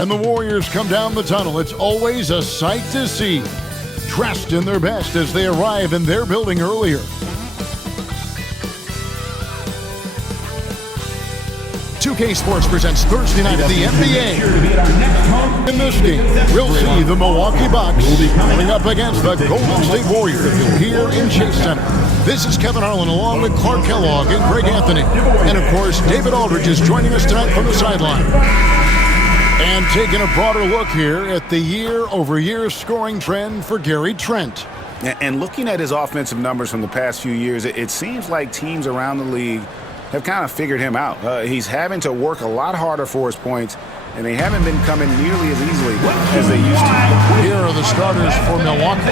When the Warriors come down the tunnel, it's always a sight to see. Dressed in their best as they arrive in their building earlier. "2K Sports presents Thursday night of the NBA. In this game, we'll see the Milwaukee Bucks going up against the Golden State Warriors here in Chase Center. This is Kevin Harlan along with Clark Kellogg and Greg Anthony. And of course, David Aldridge is joining us tonight from the sideline. And taking a broader look here at the year-over-year scoring trend for Gary Trent. And looking at his offensive numbers from the past few years, it seems like teams around the league have kind of figured him out. He's having to work a lot harder for his points, and they haven't been coming nearly as easily as they used to. Here are the starters for Milwaukee.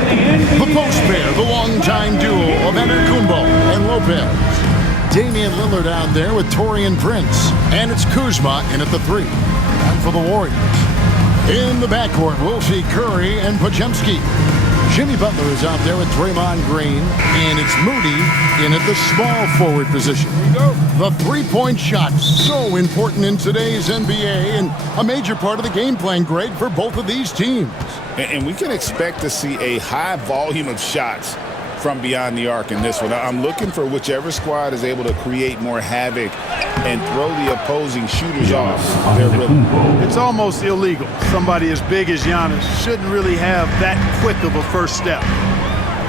The post pair, the longtime duo of Antetokounmpo and Lopez. Damian Lillard out there with Taurean Prince. And it's Kuzma in at the 3. And for the Warriors, in the backcourt, we'll see Curry and Podziemski. Jimmy Butler is out there with Draymond Green, and it's Moody in at the small forward position. The three-point shot, so important in today's NBA, and a major part of the game plan, Greg, for both of these teams. And we can expect to see a high volume of shots from beyond the arc in this one. I'm looking for whichever squad is able to create more havoc and throw the opposing shooters off their rhythm. It's almost illegal. Somebody as big as Giannis shouldn't really have that quick of a first step.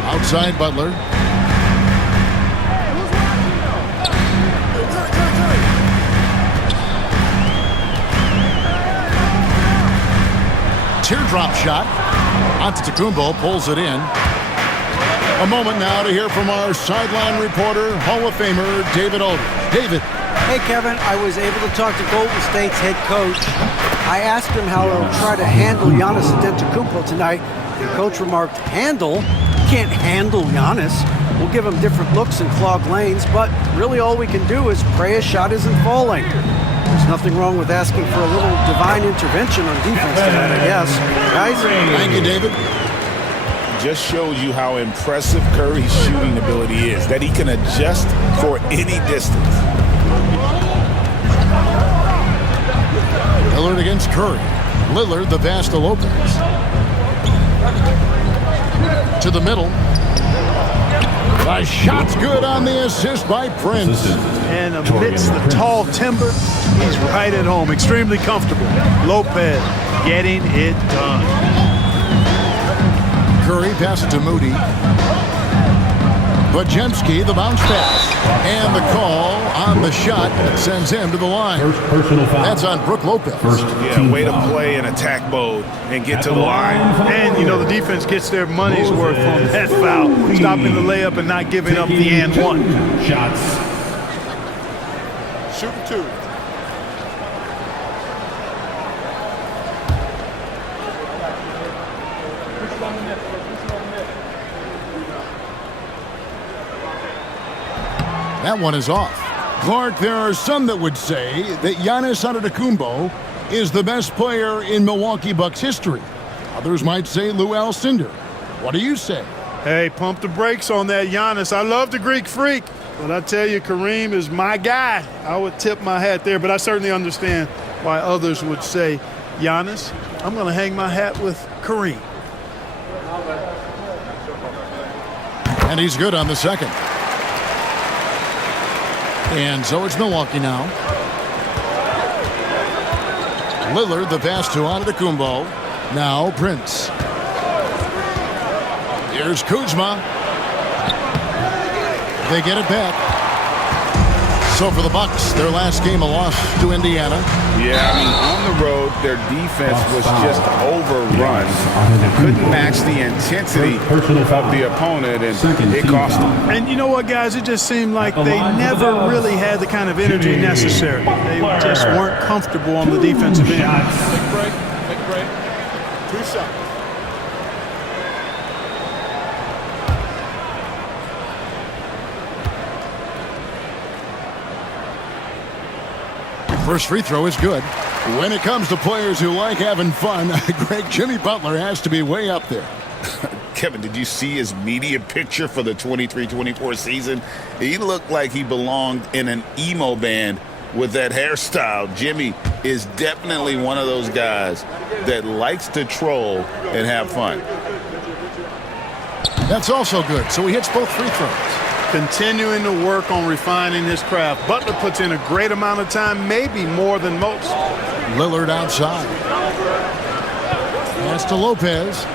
Outside Butler. Teardrop shot. Antetokounmpo pulls it in. A moment now to hear from our sideline reporter, Hall of Famer David Aldridge. David. Hey, Kevin. I was able to talk to Golden State's head coach. I asked him how he'll try to handle Giannis Antetokounmpo tonight. The coach remarked, handle? Can't handle Giannis. We'll give him different looks and clog lanes, but really all we can do is pray his shot isn't falling. There's nothing wrong with asking for a little divine intervention on defense tonight, I guess. Guys? Thank you, David. Just shows you how impressive Curry's shooting ability is, that he can adjust for any distance. Lillard against Curry. Lillard, the pass to Lopez. To the middle. The shot's good on the assist by Prince. And amidst the tall timber, he's right at home, extremely comfortable. Lopez getting it done. Curry passes to Moody. Podziemski, the bounce pass. And the call on the shot sends him to the line. That's on Brook Lopez. Yeah, way to play in attack mode and get to the line. And, you know, the defense gets their money's worth on that foul. Stopping the layup and not giving up the and one. Shots. Shooting 2. That one is off. Clark, there are some that would say that Giannis Antetokounmpo is the best player in Milwaukee Bucks history. Others might say Lou Alcindor. What do you say? Hey, pump the brakes on that Giannis. I love the Greek freak, but I tell you, Kareem is my guy. I would tip my hat there, but I certainly understand why others would say Giannis. I'm going to hang my hat with Kareem. And he's good on the second. And so it's Milwaukee now. Lillard, the pass to Antetokounmpo. Now Prince. Here's Kuzma. They get it back. So for the Bucks, their last game a loss to Indiana. Yeah, I mean, on the road, their defense was just overrun. They couldn't match the intensity of the opponent, and it cost them. And you know what, guys? It just seemed like they never really had the kind of energy necessary. They just weren't comfortable on the defensive end. Big break. 2 shots. First free throw is good. When it comes to players who like having fun, Greg, Jimmy Butler has to be way up there. Kevin, did you see his media picture for the 23-24 season? He looked like he belonged in an emo band with that hairstyle. Jimmy is definitely one of those guys that likes to troll and have fun. That's also good, so he hits both free throws. Continuing to work on refining his craft. Butler puts in a great amount of time, maybe more than most. Lillard outside. Pass to Lopez.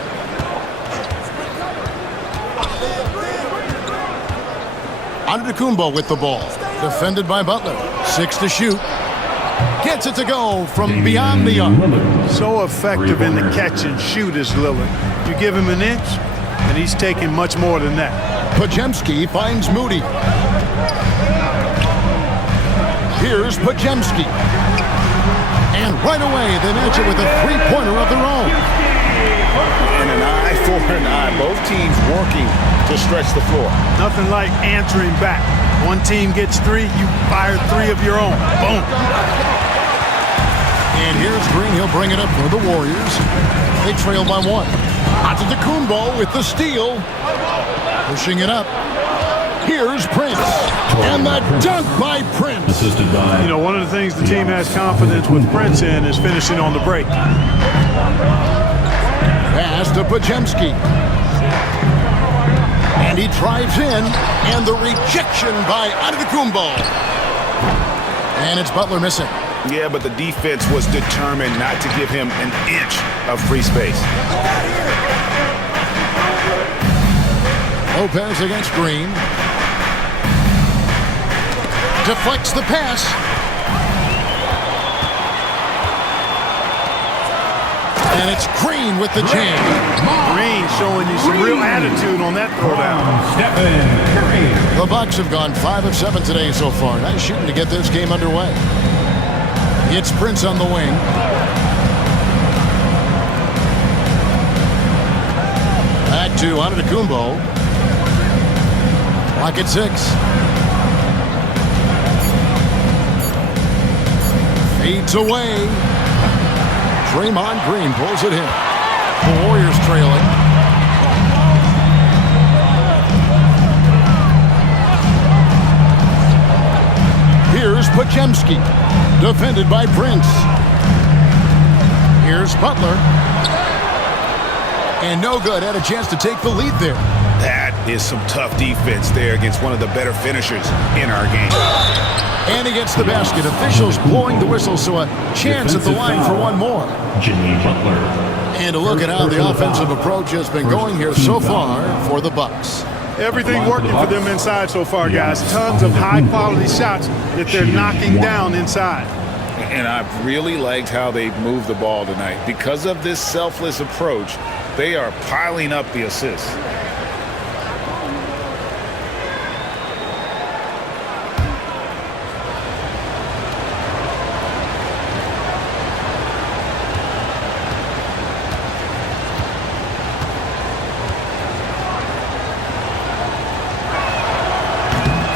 Antetokounmpo with the ball. Defended by Butler. 6 to shoot. Gets it to go from beyond the arc. So effective in the catch and shoot is Lillard. You give him an inch, and he's taking much more than that. Podziemski finds Moody. Here's Podziemski. And right away, they match it with a three-pointer of their own. And an eye for an eye. Both teams working to stretch the floor. Nothing like answering back. One team gets 3, you fire 3 of your own. Boom. And here's Green. He'll bring it up for the Warriors. They trail by 1. Antetokounmpo with the steal. Pushing it up. Here's Prince. And the dunk by Prince. Assisted by... You know, one of the things the team has confidence with Prince in is finishing on the break. Pass to Podziemski. And he drives in. And the rejection by Antetokounmpo. And it's Butler missing. Yeah, but the defense was determined not to give him an inch of free space. Lopez against Green. Deflects the pass. And it's Green with the jam. Green showing you some real attitude on that throwdown. The Bucks have gone 5 of 7 today so far. Nice shooting to get this game underway. It's Prince on the wing. Back to Antetokounmpo. Clock at 6. Fades away. Draymond Green pulls it in. The Warriors trailing. Here's Podziemski. Defended by Prince. Here's Butler. And no good. Had a chance to take the lead there. That is some tough defense there against one of the better finishers in our game. And he gets the basket. Officials blowing the whistle, so a chance at the line for one more. Jimmy Butler. And a look at how the offensive approach has been going here so far for the Bucks. Everything working for them inside so far, guys. Tons of high-quality shots that they're knocking down inside. And I've really liked how they've moved the ball tonight. Because of this selfless approach, they are piling up the assists.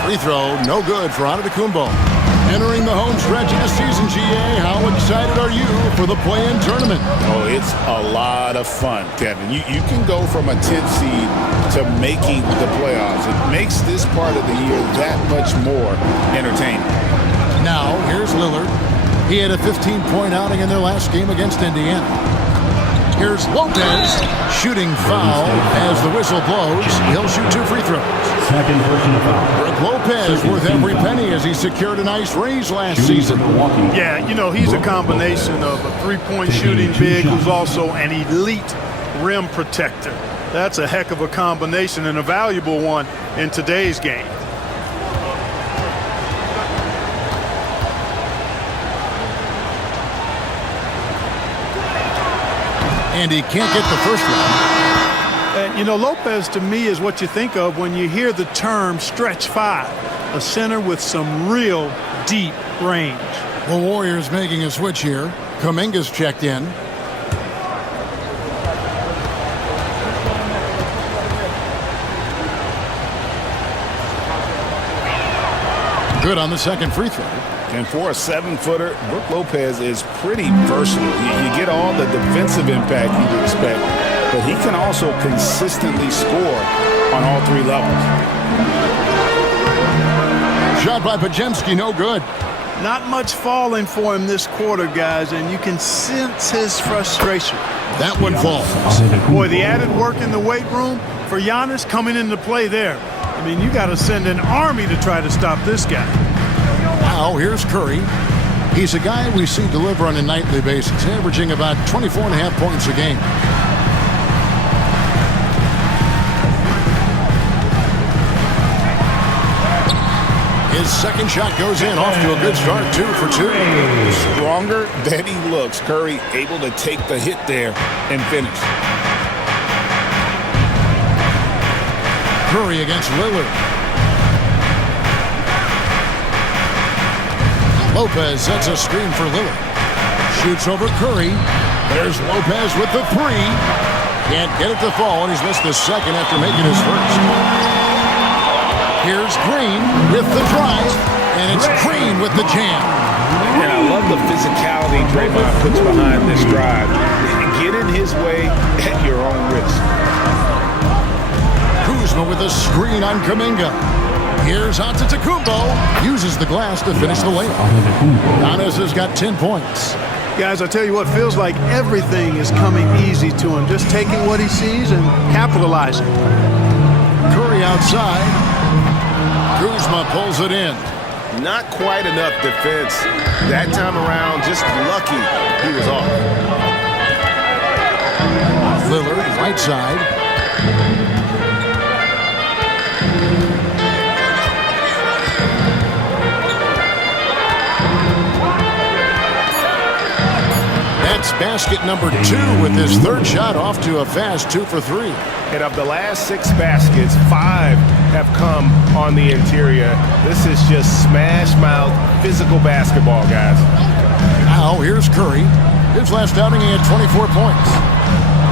Free throw, no good for Antetokounmpo. Entering the home stretch of the season, GA. How excited are you for the play-in tournament? Oh, it's a lot of fun, Kevin. You can go from a 10th seed to making the playoffs. It makes this part of the year that much more entertaining. Now, here's Lillard. He had a 15-point outing in their last game against Indiana. Here's Lopez, shooting foul as the whistle blows. He'll shoot 2 free throws. Second personal foul. Brook Lopez worth every penny as he secured a nice raise last season. Yeah, you know, he's a combination of a three-point shooting big who's also an elite rim protector. That's a heck of a combination and a valuable one in today's game. And he can't get the first one. You know, Lopez to me is what you think of when you hear the term stretch 5, a center with some real deep range. The Warriors making a switch here. Kuminga's checked in. Good on the second free throw. And for a 7-footer, Brook Lopez is pretty versatile. You get all the defensive impact you'd expect, but he can also consistently score on all 3 levels. Shot by Podziemski, no good. Not much falling for him this quarter, guys, and you can sense his frustration. That one falls. Boy, the added work in the weight room for Giannis coming into play there. I mean, you got to send an army to try to stop this guy. Now, here's Curry. He's a guy we see deliver on a nightly basis, averaging about 24.5 points a game. His second shot goes in, off to a good start, 2 for 2. Stronger than he looks. Curry able to take the hit there and finish. Curry against Lillard. Lopez sets a screen for Lillard. Shoots over Curry. There's Lopez with the 3. Can't get it to fall, and he's missed the second after making his first. Here's Green with the drive, and it's Green with the jam. And I love the physicality Draymond puts behind this drive. Get in his way at your own risk. Kuzma with a screen on Kuminga. Here's Antetokounmpo. Uses the glass to finish the layup. Giannis has got 10 points. Guys, I tell you what, feels like everything is coming easy to him. Just taking what he sees and capitalizing. Curry outside. Kuzma pulls it in. Not quite enough defense that time around. Just lucky he was off. Lillard, right side. That's basket number 2 with his third shot off to a fast 2 for 3. And of the last 6 baskets, 5 have come on the interior. This is just smash mouth physical basketball, guys. Now here's Curry. His last outing, he had 24 points.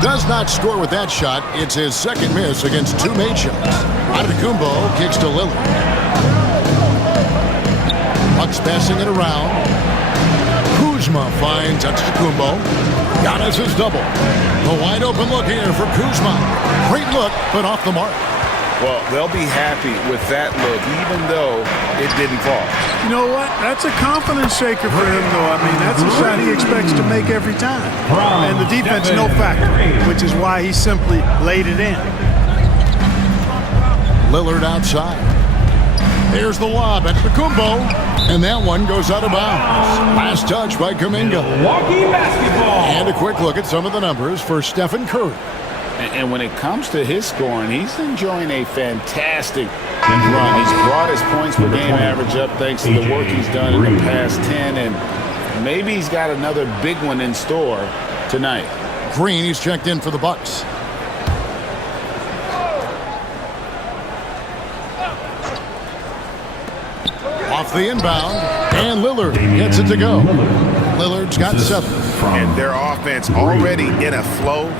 Does not score with that shot. It's his second miss against 2 made shots. Antetokounmpo kicks to Lillard. Bucks passing it around. Kuzma finds Antetokounmpo. Giannis is double. The wide open look here for Kuzma. Great look, but off the mark. Well, they'll be happy with that look, even though it didn't fall. You know what? That's a confidence shaker for him, though. I mean, that's a shot he expects to make every time. And the defense, no factor, which is why he simply laid it in. Lillard outside. There's the lob at Antetokounmpo, and that one goes out of bounds. Last touch by Kuminga. Milwaukee basketball. And a quick look at some of the numbers for Stephen Curry. And when it comes to his scoring, he's enjoying a fantastic run. He's brought his points per game average up thanks to the work he's done in the past 10, and maybe he's got another big one in store tonight. Green, he's checked in for the Bucks. Off the inbound, and Lillard gets it to go. Lillard's got 7. And their offense already in a flow.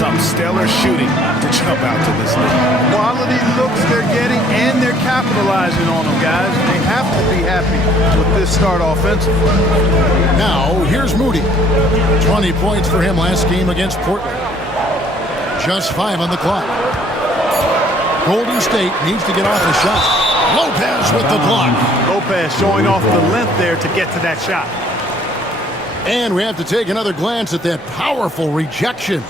Some stellar shooting to jump out to this league. Quality looks they're getting, and they're capitalizing on them, guys. They have to be happy with this start offensively. Now, here's Moody. 20 points for him last game against Portland. Just 5 on the clock. Golden State needs to get off a shot. Lopez with the block. Lopez showing off the length there to get to that shot. And we have to take another glance at that powerful rejection.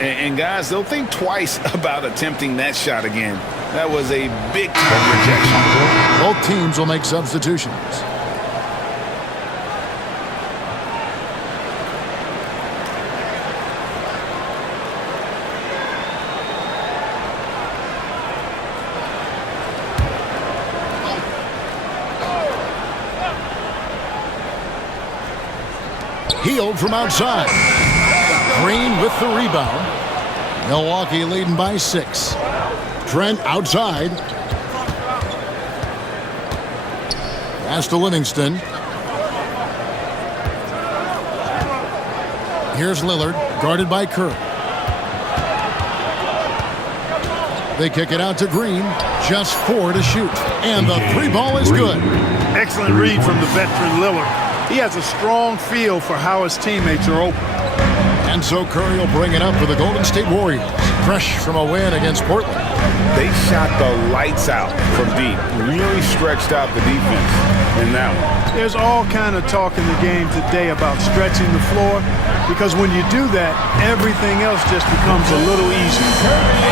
And guys, they'll think twice about attempting that shot again. That was a big-time rejection. Both teams will make substitutions. Healed from outside. Green with the rebound. Milwaukee leading by 6. Trent outside. Pass to Livingston. Here's Lillard, guarded by Kerr. They kick it out to Green. Just 4 to shoot. And the 3 ball is good. Excellent read from the veteran Lillard. He has a strong feel for how his teammates are open. And so Curry will bring it up for the Golden State Warriors, fresh from a win against Portland. They shot the lights out from deep, really stretched out the defense in that one. There's all kind of talk in the game today about stretching the floor, because when you do that, everything else just becomes a little easier.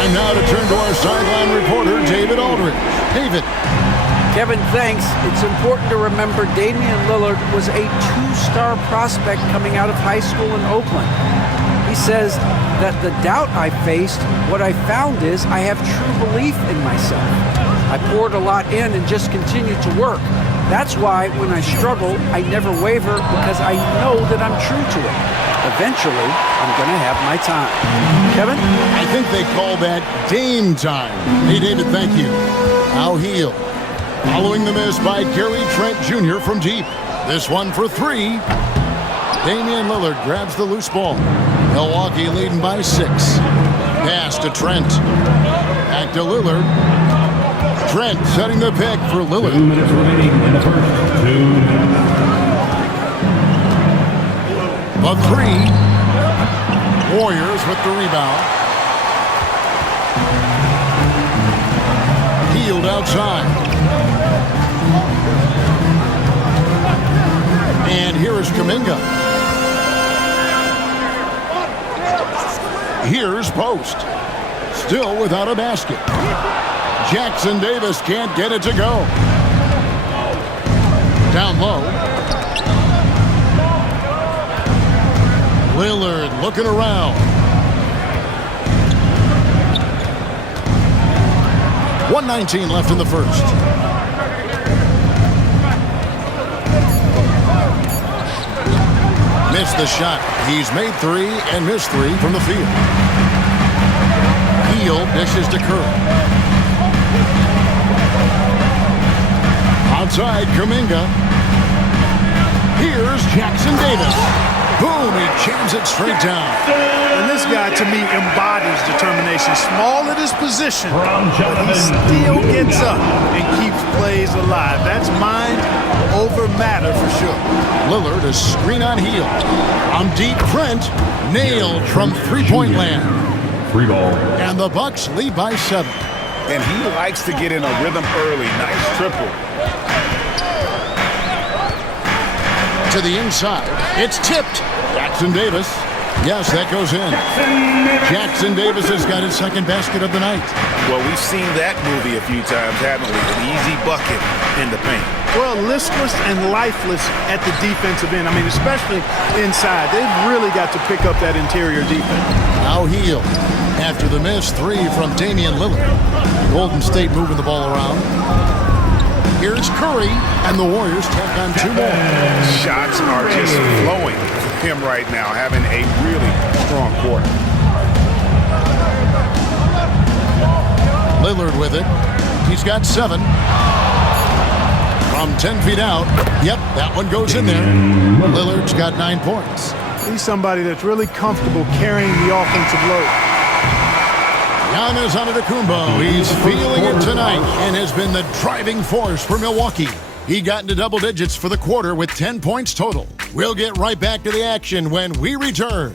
And now to turn to our sideline reporter, David Aldridge. David. Kevin, thanks. It's important to remember Damian Lillard was a two-star prospect coming out of high school in Oakland. He says that the doubt I faced, what I found is I have true belief in myself. I poured a lot in and just continued to work. That's why when I struggle, I never waver, because I know that I'm true to it. Eventually, I'm going to have my time. Kevin? I think they call that Dame time. Hey, David, thank you. Now Heel. Following the miss by Gary Trent Jr. from deep. This one for three. Damian Lillard grabs the loose ball. Milwaukee leading by 6. Pass to Trent. Back to Lillard. Trent setting the pick for Lillard. 2 minutes remaining in the first. 2 minutes. The three. Warriors with the rebound. Healed outside. And here is Kuminga. Here's Post. Still without a basket. Jackson Davis can't get it to go. Down low. Lillard looking around. 1:19 left in the first. Missed the shot. He's made 3 and missed 3 from the field. Heel dishes to Curry. Outside, Kuminga. Here's Jackson Davis. Boom, he jams it straight down. And this guy, to me, embodies determination. Small at his position, From but he still gets up and keeps plays alive. That's mind over matter for sure. Lillard is screen on Heel. On deep, Trent nailed from three-point land. Free ball. And the Bucks lead by 7. And he likes to get in a rhythm early. Nice triple. To the inside. It's tipped. Jackson Davis. Yes, that goes in. Jackson Davis has got his second basket of the night. Well, we've seen that movie a few times, haven't we? An easy bucket in the paint. Well, listless and lifeless at the defensive end. I mean, especially inside. They've really got to pick up that interior defense. Now Heel. After the miss 3 from Damian Lillard. Golden State moving the ball around. Here's Curry, and the Warriors tack on 2 more. Shots are just flowing for him right now, having a really strong quarter. Lillard with it. He's got 7. From 10 feet out. Yep, that one goes in there. Lillard's got 9 points. He's somebody that's really comfortable carrying the offensive load. Giannis Antetokounmpo, he's feeling it tonight and has been the driving force for Milwaukee. He got into double digits for the quarter with 10 points total. We'll get right back to the action when we return.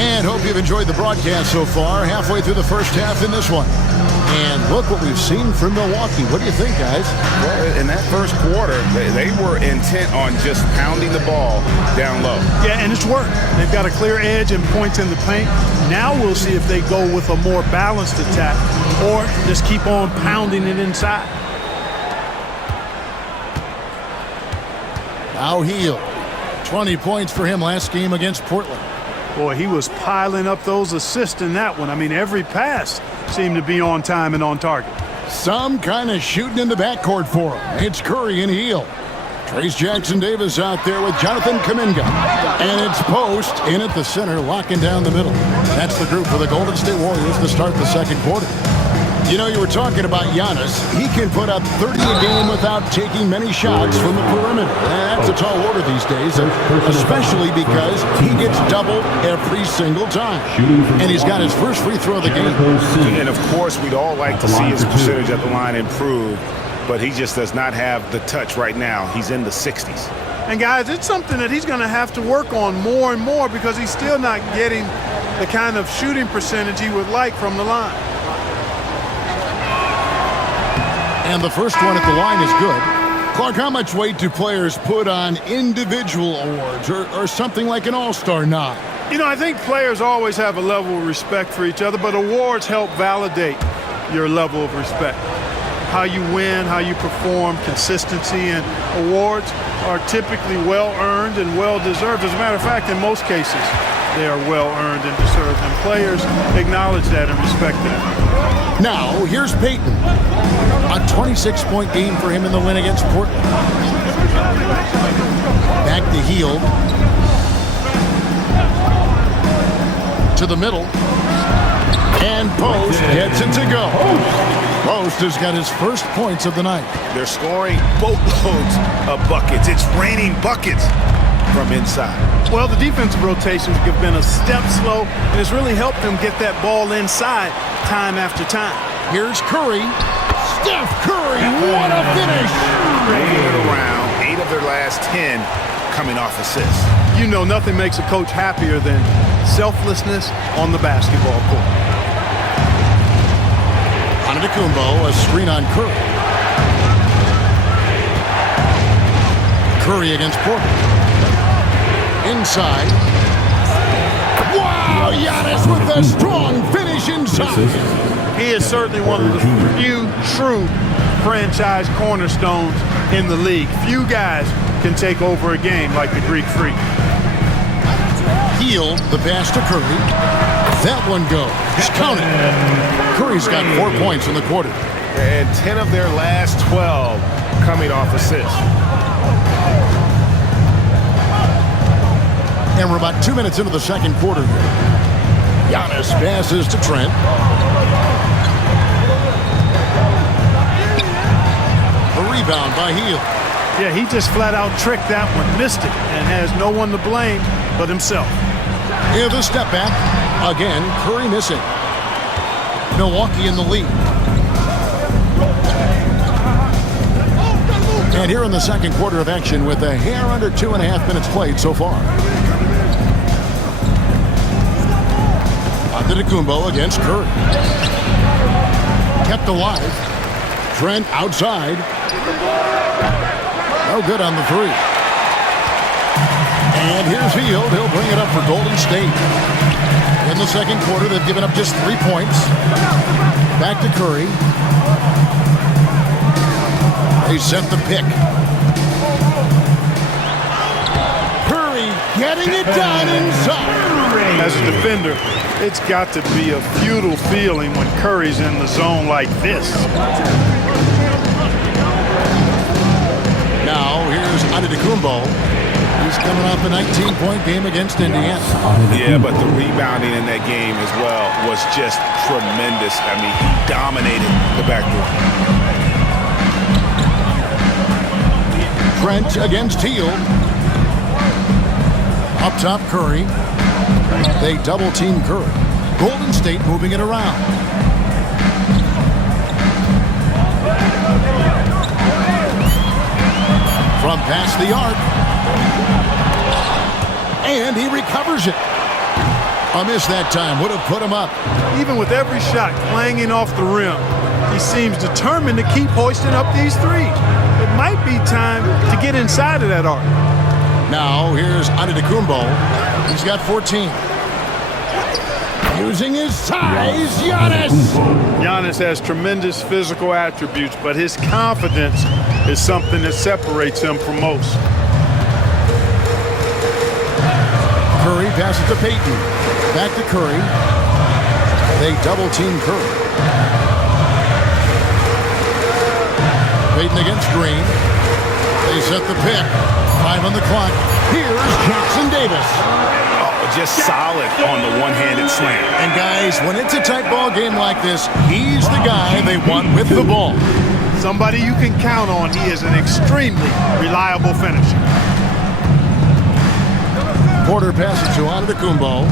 And hope you've enjoyed the broadcast so far. Halfway through the first half in this one. And look what we've seen from Milwaukee. What do you think, guys? Well, in that first quarter, they were intent on just pounding the ball down low. Yeah, and it's worked. They've got a clear edge and points in the paint. Now we'll see if they go with a more balanced attack or just keep on pounding it inside. Now Heel. 20 points for him last game against Portland. Boy, he was piling up those assists in that one. I mean, every pass seemed to be on time and on target. Some kind of shooting in the backcourt for him. It's Curry and Heel. Trace Jackson-Davis out there with Jonathan Kuminga. And it's Post in at the center, locking down the middle. That's the group for the Golden State Warriors to start the second quarter. You know, you were talking about Giannis. He can put up 30 a game without taking many shots from the perimeter. That's a tall order these days, especially because he gets doubled every single time. And he's got his first free throw of the game. And, of course, we'd all like to see his percentage at the line improve, but he just does not have the touch right now. He's in the 60s. And, guys, it's something that he's going to have to work on more and more because he's still not getting the kind of shooting percentage he would like from the line. And the first one at the line is good. Clark, how much weight do players put on individual awards or something like an all-star nod? You know, I think players always have a level of respect for each other, but awards help validate your level of respect. How you win, how you perform, consistency, and awards are typically well-earned and well-deserved. As a matter of fact, in most cases, they are well-earned and deserved, and players acknowledge that and respect that. Now, here's Peyton. A 26-point game for him in the win against Portland. Back to Hield. To the middle. And Post gets it to go. Post has got his first points of the night. They're scoring boatloads of buckets. It's raining buckets from inside. Well, the defensive rotations have been a step slow, and it's really helped them get that ball inside time after time. Here's Curry. Steph Curry, what a finish! Moving it around, 8 of their last 10 coming off assists. You know, nothing makes a coach happier than selflessness on the basketball court. Antetokounmpo, a screen on Curry. Curry against Portland. Inside. Wow, Giannis with a strong finish inside. He is certainly one of the few true franchise cornerstones in the league. Few guys can take over a game like the Greek Freak. Hield the pass to Curry. That one goes. Count it. Curry's got 4 points in the quarter. And 10 of their last 12 coming off assists. And we're about 2 minutes into the second quarter. Giannis passes to Trent. A rebound by Hield. Yeah, he just flat out tricked that one, missed it, and has no one to blame but himself. Here's the step back. Again, Curry missing. Milwaukee in the lead. And here in the second quarter of action with a hair under 2.5 minutes played so far. Antetokounmpo against Curry. Kept alive. Trent outside. No good on the three. And here's Hield. He'll bring it up for Golden State. In the second quarter, they've given up just 3 points. Back to Curry. They set the pick. Curry getting it done inside. As a defender, it's got to be a futile feeling when Curry's in the zone like this. Now, here's Antetokounmpo. He's coming off a 19-point game against Indiana. Yeah, but the rebounding in that game as well was just tremendous. I mean, he dominated the backboard. Trent against Hield. Up top, Curry. They double-team Curry. Golden State moving it around. From past the arc. And he recovers it. A miss that time would have put him up. Even with every shot clanging off the rim, he seems determined to keep hoisting up these threes. It might be time to get inside of that arc. Now, here's Antetokounmpo. He's got 14. Using his size, Giannis. Giannis has tremendous physical attributes, but his confidence is something that separates him from most. Curry passes to Peyton. Back to Curry. They double-team Curry. Peyton against Green. They set the pick. 5 on the clock. Here's Jackson Davis. Oh, just solid on the one-handed slam. And guys, when it's a tight ball game like this, he's the guy they want with the ball. Somebody you can count on. He is an extremely reliable finisher. Porter passes to Antetokounmpo.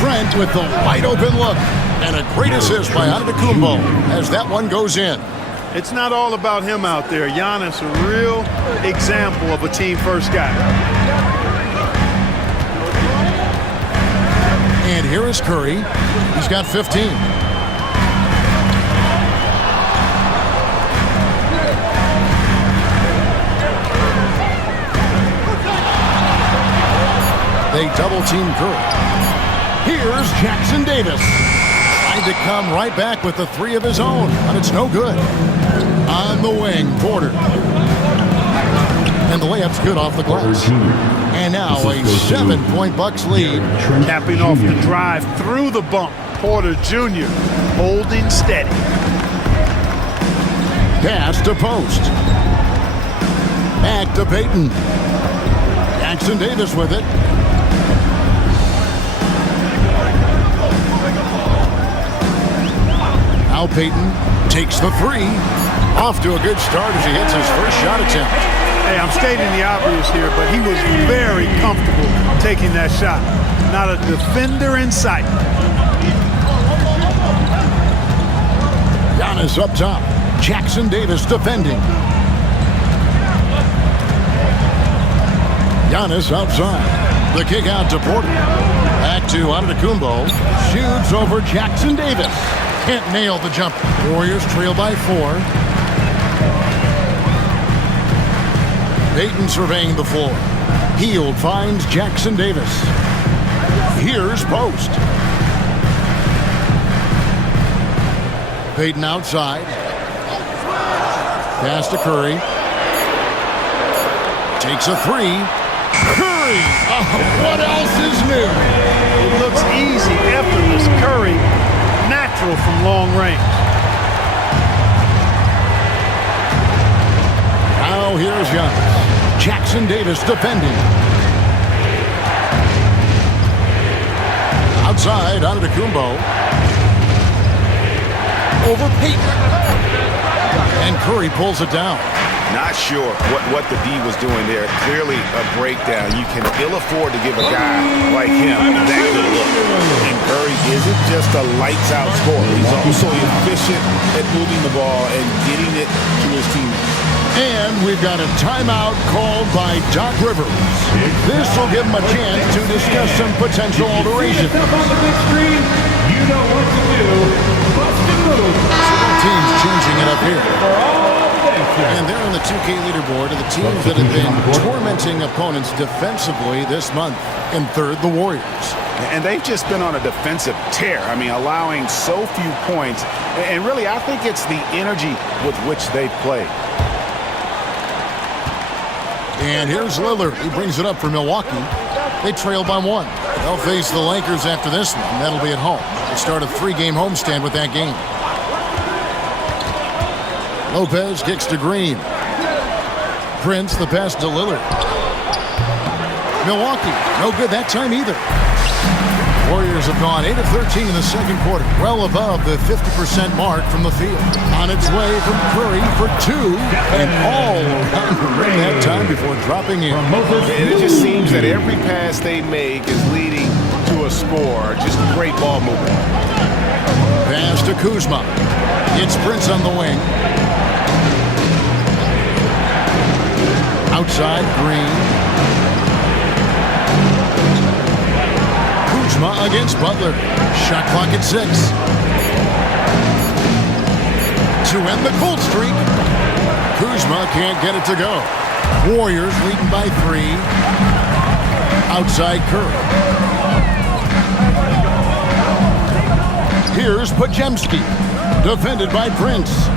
Trent with the wide open look. And a great assist by Antetokounmpo as that one goes in. It's not all about him out there. Giannis, a real example of a team-first guy. And here is Curry. He's got 15. They double-team Curry. Here's Jackson Davis. Trying to come right back with the 3 of his own, but it's no good. On the wing, Porter. And the layup's good off the glass. And now a 7-point Bucks lead. Capping off the drive through the bump. Porter Jr. holding steady. Pass to post. Back to Payton. Jackson Davis with it. Now Payton takes the 3. Off to a good start as he hits his first shot attempt. Hey, I'm stating the obvious here, but he was very comfortable taking that shot. Not a defender in sight. Giannis up top. Jackson Davis defending. Giannis outside. The kick out to Porter. Back to Antetokounmpo. Shoots over Jackson Davis. Can't nail the jump. Warriors trail by 4. Payton surveying the floor. Hield finds Jackson Davis. Here's post. Payton outside. Pass to Curry. Takes a 3. Curry! Oh, what else is new? It looks easy, effortless. Curry, natural from long range. Now here's Giannis. Jackson Davis defending. Outside, Antetokounmpo. Over Payton. And Curry pulls it down. Not sure what the D was doing there. Clearly a breakdown. You can ill afford to give a guy like him that good look. And Curry isn't just a lights-out scorer. He's also efficient at moving the ball and getting it to his teammates. And we've got a timeout called by Doc Rivers. This will give him a chance to discuss some potential alterations. Step on the big screen. You know what to do. Bust and move. Teams changing it up here. For all the And they're on the 2K leaderboard of the teams that have been tormenting opponents defensively this month. In third, the Warriors. And they've just been on a defensive tear. I mean, allowing so few points. And really, I think it's the energy with which they play. And here's Lillard. He brings it up for Milwaukee. They trail by 1. They'll face the Lakers after this one. That'll be at home. They start a 3-game homestand with that game. Lopez kicks to Green. Prince, the pass to Lillard. Milwaukee, no good that time either. Warriors have gone 8 of 13 in the second quarter, well above the 50% mark from the field. On its way from Curry for 2, and all around the rim that time before dropping in. And it just seems that every pass they make is leading to a score. Just great ball movement. Pass to Kuzma. It's Prince on the wing. Outside, Green. Kuzma against Butler. Shot clock at 6. To end the cold streak. Kuzma can't get it to go. Warriors leading by 3. Outside Curry. Here's Podziemski. Defended by Prince.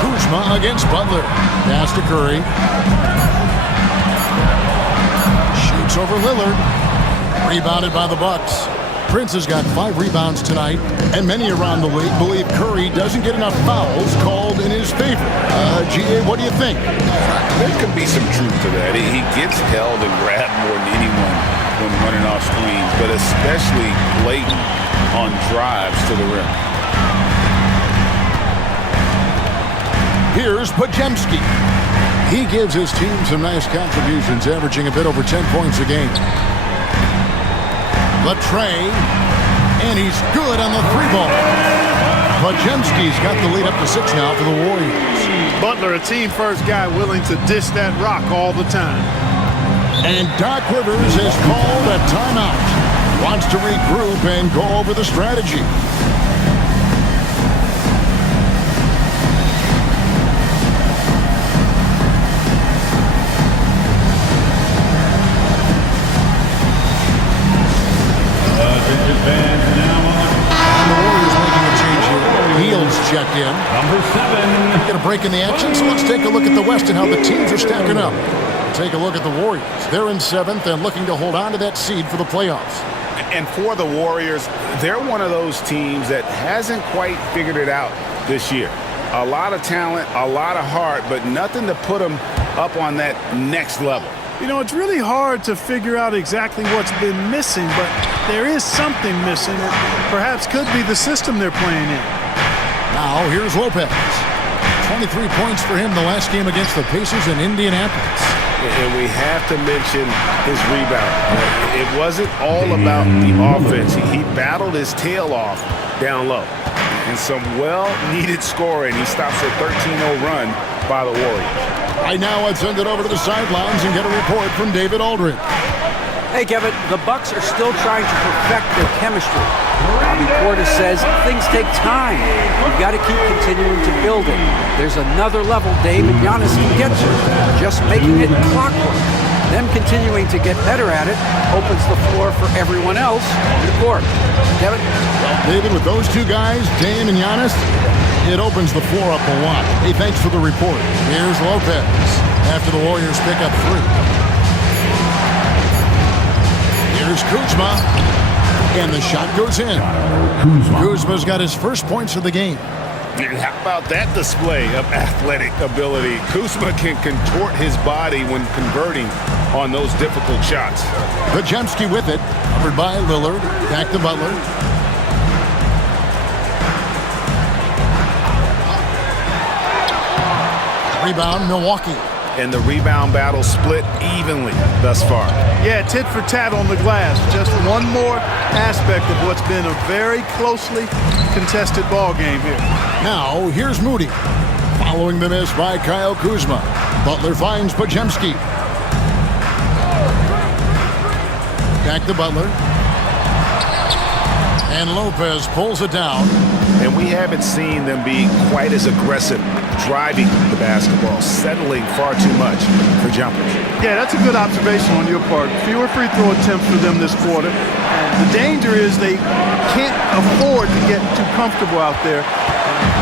Kuzma against Butler. Pass to Curry. Shoots over Lillard. Rebounded by the Bucks. Prince has got 5 rebounds tonight, and many around the league believe Curry doesn't get enough fouls called in his favor. GA, what do you think? There could be some truth to that. He gets held and grabbed more than anyone when running off screens, but especially blatant on drives to the rim. Here's Podziemski. He gives his team some nice contributions, averaging a bit over 10 points a game. Latrey, and he's good on the 3-ball. Podziemski's got the lead up to 6 now for the Warriors. Butler, a team-first guy willing to dish that rock all the time. And Doc Rivers has called a timeout. Wants to regroup and go over the strategy. Checked in. Number 7. Get a break in the action, so let's take a look at the West and how the teams are stacking up. Take a look at the Warriors. They're in 7th and looking to hold on to that seed for the playoffs. And for the Warriors, they're one of those teams that hasn't quite figured it out this year. A lot of talent, a lot of heart, but nothing to put them up on that next level. You know, it's really hard to figure out exactly what's been missing, but there is something missing that perhaps could be the system they're playing in. Now, here's Lopez. 23 points for him the last game against the Pacers in Indianapolis. And we have to mention his rebound. It wasn't all about the offense. He battled his tail off down low. And some well-needed scoring. He stops a 13-0 run by the Warriors. Right now, I'd send it over to the sidelines and get a report from David Aldridge. Hey, Kevin, the Bucks are still trying to perfect their chemistry. Bobby Portis says things take time. You've got to keep continuing to build it. There's another level Dave and Giannis can get to, just making it clockwork. Them continuing to get better at it opens the floor for everyone else on the court. Kevin? Well, David, with those two guys, Dame and Giannis, it opens the floor up a lot. Hey, thanks for the report. Here's Lopez after the Warriors pick up 3. Here's Kuzma, and the shot goes in. Kuzma's got his first points of the game. And how about that display of athletic ability? Kuzma can contort his body when converting on those difficult shots. Podziemski with it, covered by Lillard, back to Butler. Rebound, Milwaukee. And the rebound battle split evenly thus far. Yeah, tit for tat on the glass. Just one more aspect of what's been a very closely contested ball game here. Now, here's Moody. Following the miss by Kyle Kuzma. Butler finds Podziemski. Back to Butler. And Lopez pulls it down. And we haven't seen them be quite as aggressive driving the basketball, settling far too much for jumpers. Yeah, that's a good observation on your part. Fewer free throw attempts for them this quarter. And the danger is they can't afford to get too comfortable out there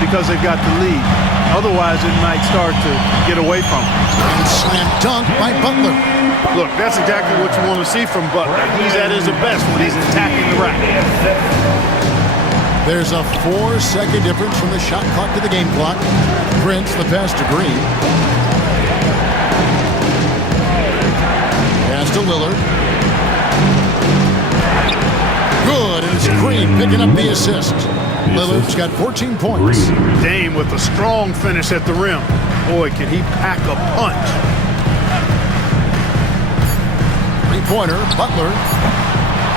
because they've got the lead. Otherwise, it might start to get away from them. And slam dunk by Butler. Look, that's exactly what you want to see from Butler. He's at his best when he's attacking the rack. There's a 4-second difference from the shot clock to the game clock. Prince, the pass to Green. Pass to Lillard. Good, and it's Green picking up the assist. Lillard's got 14 points. Dame with a strong finish at the rim. Boy, can he pack a punch. Three-pointer, Butler.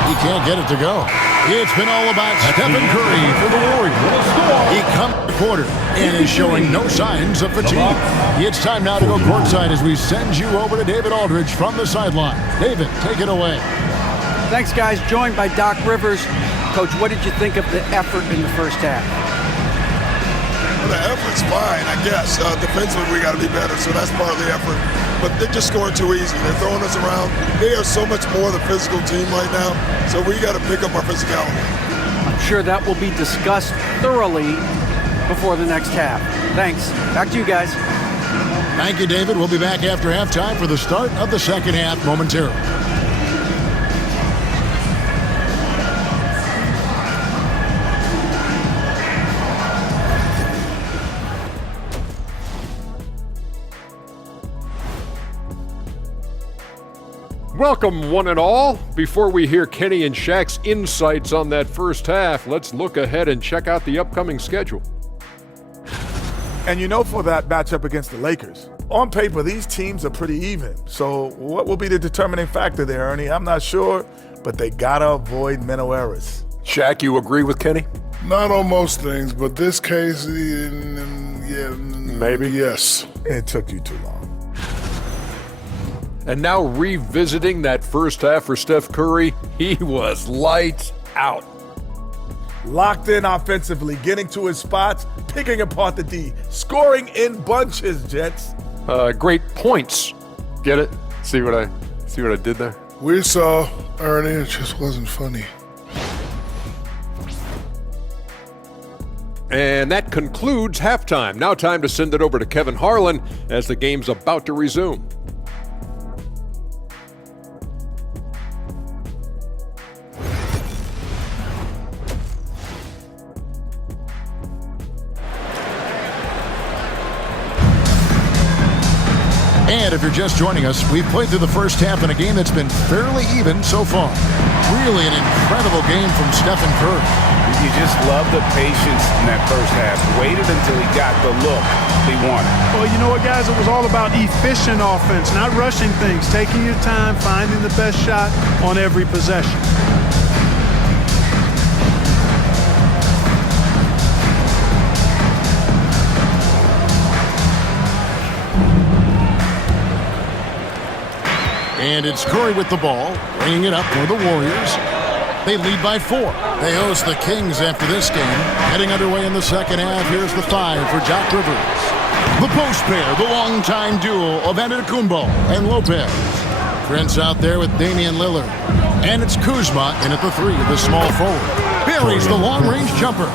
He can't get it to go. It's been all about Stephen Curry for the Warriors. He comes to the quarter and is showing no signs of fatigue. It's time now to go courtside as we send you over to David Aldridge from the sideline. David, take it away. Thanks, guys. Joined by Doc Rivers. Coach, what did you think of the effort in the first half? Well, the effort's fine, I guess. Defensively, we got to be better, so that's part of the effort. But they're just scoring too easy. They're throwing us around. They are so much more the physical team right now, so we got to pick up our physicality. I'm sure that will be discussed thoroughly before the next half. Thanks. Back to you guys. Thank you, David. We'll be back after halftime for the start of the second half momentarily. Welcome, one and all. Before we hear Kenny and Shaq's insights on that first half, let's look ahead and check out the upcoming schedule. And you know, for that matchup against the Lakers, on paper, these teams are pretty even. So what will be the determining factor there, Ernie? I'm not sure, but they gotta avoid mental errors. Shaq, you agree with Kenny? Not on most things, but this case, Maybe. Yes. It took you too long. And now revisiting that first half for Steph Curry, he was lights out. Locked in offensively, getting to his spots, picking apart the D, scoring in bunches, Jets. Great points. Get it? See what I did there? We saw Ernie, it just wasn't funny. And that concludes halftime. Now time to send it over to Kevin Harlan as the game's about to resume. And if you're just joining us, we've played through the first half in a game that's been fairly even so far. Really an incredible game from Stephen Curry. You just love the patience in that first half. Waited until he got the look he wanted. Well, you know what, guys? It was all about efficient offense, not rushing things, taking your time, finding the best shot on every possession. And it's Curry with the ball, bringing it up for the Warriors. They lead by 4. They host the Kings after this game. Heading underway in the second half, here's the 5 for Doc Rivers. The post pair, the longtime duo of Antetokounmpo and Lopez. Prince out there with Damian Lillard. And it's Kuzma in at the 3, the small forward. Buries the long-range jumper.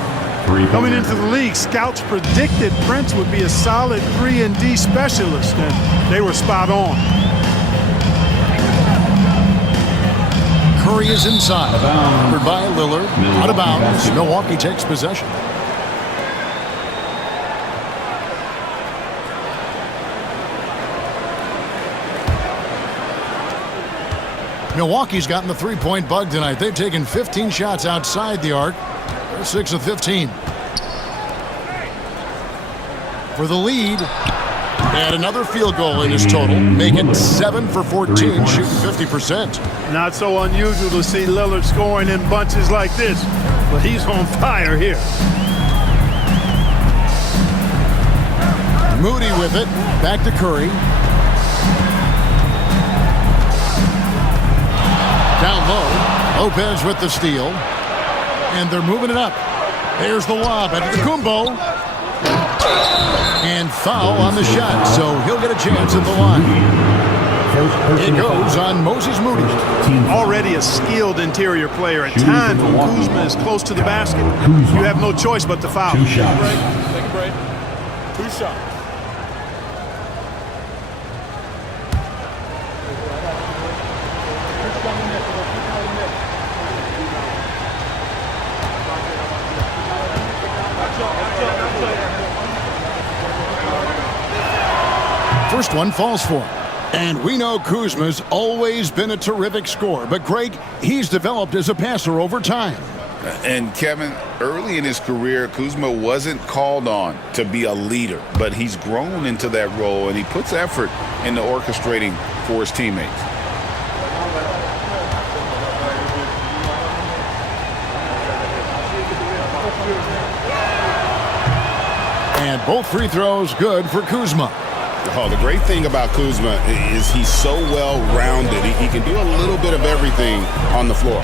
Coming into the league, scouts predicted Prince would be a solid 3-and-D specialist, and they were spot on. Curry is inside. Covered by Lillard. Out of bounds. Milwaukee takes possession. Milwaukee's gotten the three-point bug tonight. They've taken 15 shots outside the arc. They're 6 of 15. For the lead. And another field goal in his total. Make it 7 for 14, shooting 50%. Not so unusual to see Lillard scoring in bunches like this, but he's on fire here. Moody with it. Back to Curry. Down low. Lopez with the steal. And they're moving it up. There's the lob. Antetokounmpo. And foul on the shot, so he'll get a chance at the line. It goes on Moses Moody. Already a skilled interior player. At times when Kuzma is close to the basket, you have no choice but to foul. Two shots. Take a break. 2 shots. First one falls for him. And we know Kuzma's always been a terrific scorer, but Greg, he's developed as a passer over time. And Kevin, early in his career, Kuzma wasn't called on to be a leader, but he's grown into that role, and he puts effort into orchestrating for his teammates. And both free throws good for Kuzma. Oh, the great thing about Kuzma is he's so well-rounded. He can do a little bit of everything on the floor.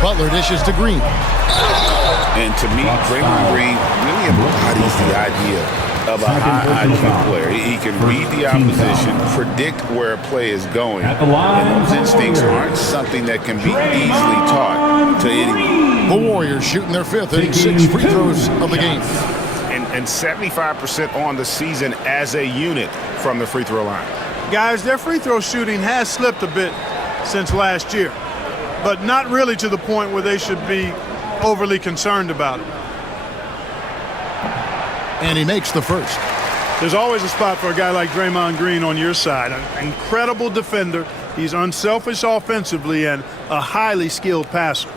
Butler dishes to Green. And to me, Draymond Green really embodies the idea of a high IQ player. He can read the opposition, predict where a play is going, and those instincts aren't something that can be easily taught to anyone. The Warriors shooting their 5th and 6 free throws of the game. And 75% on the season as a unit from the free throw line. Guys, their free throw shooting has slipped a bit since last year, but not really to the point where they should be overly concerned about it. And he makes the first. There's always a spot for a guy like Draymond Green on your side. An incredible defender He's unselfish offensively and a highly skilled passer.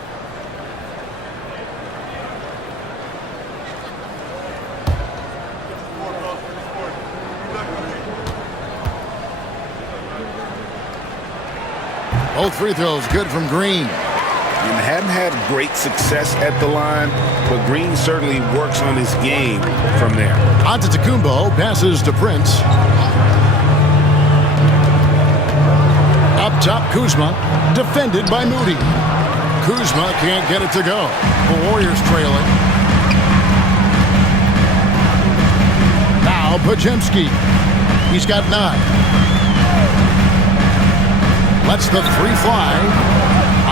Both free throws good from Green. And hadn't had great success at the line, but Green certainly works on his game from there. Antetokounmpo passes to Prince. Up top, Kuzma, defended by Moody. Kuzma can't get it to go. The Warriors trailing. Now Podziemski. He's got 9. Lets the 3 fly.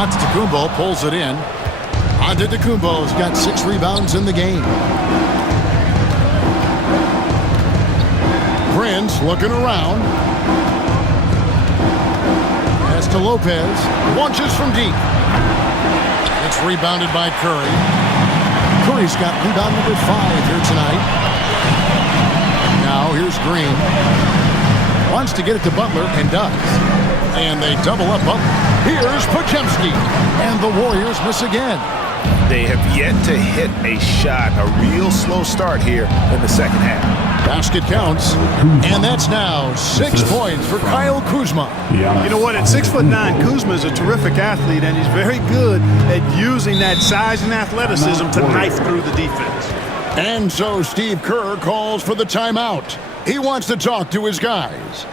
Antetokounmpo pulls it in. Antetokounmpo's got 6 rebounds in the game. Prince looking around. Pass to Lopez. Launches from deep. It's rebounded by Curry. Curry's got rebound number 5 here tonight. Now here's Green. Wants to get it to Butler and does. And they double up Butler. Here's Podziemski. And the Warriors miss again. They have yet to hit a shot, a real slow start here in the second half. Basket counts. And that's now 6 points for Kyle Kuzma. You know what? At 6'9", Kuzma is a terrific athlete, and he's very good at using that size and athleticism to knife through the defense. And so Steve Kerr calls for the timeout. He wants to talk to his guys.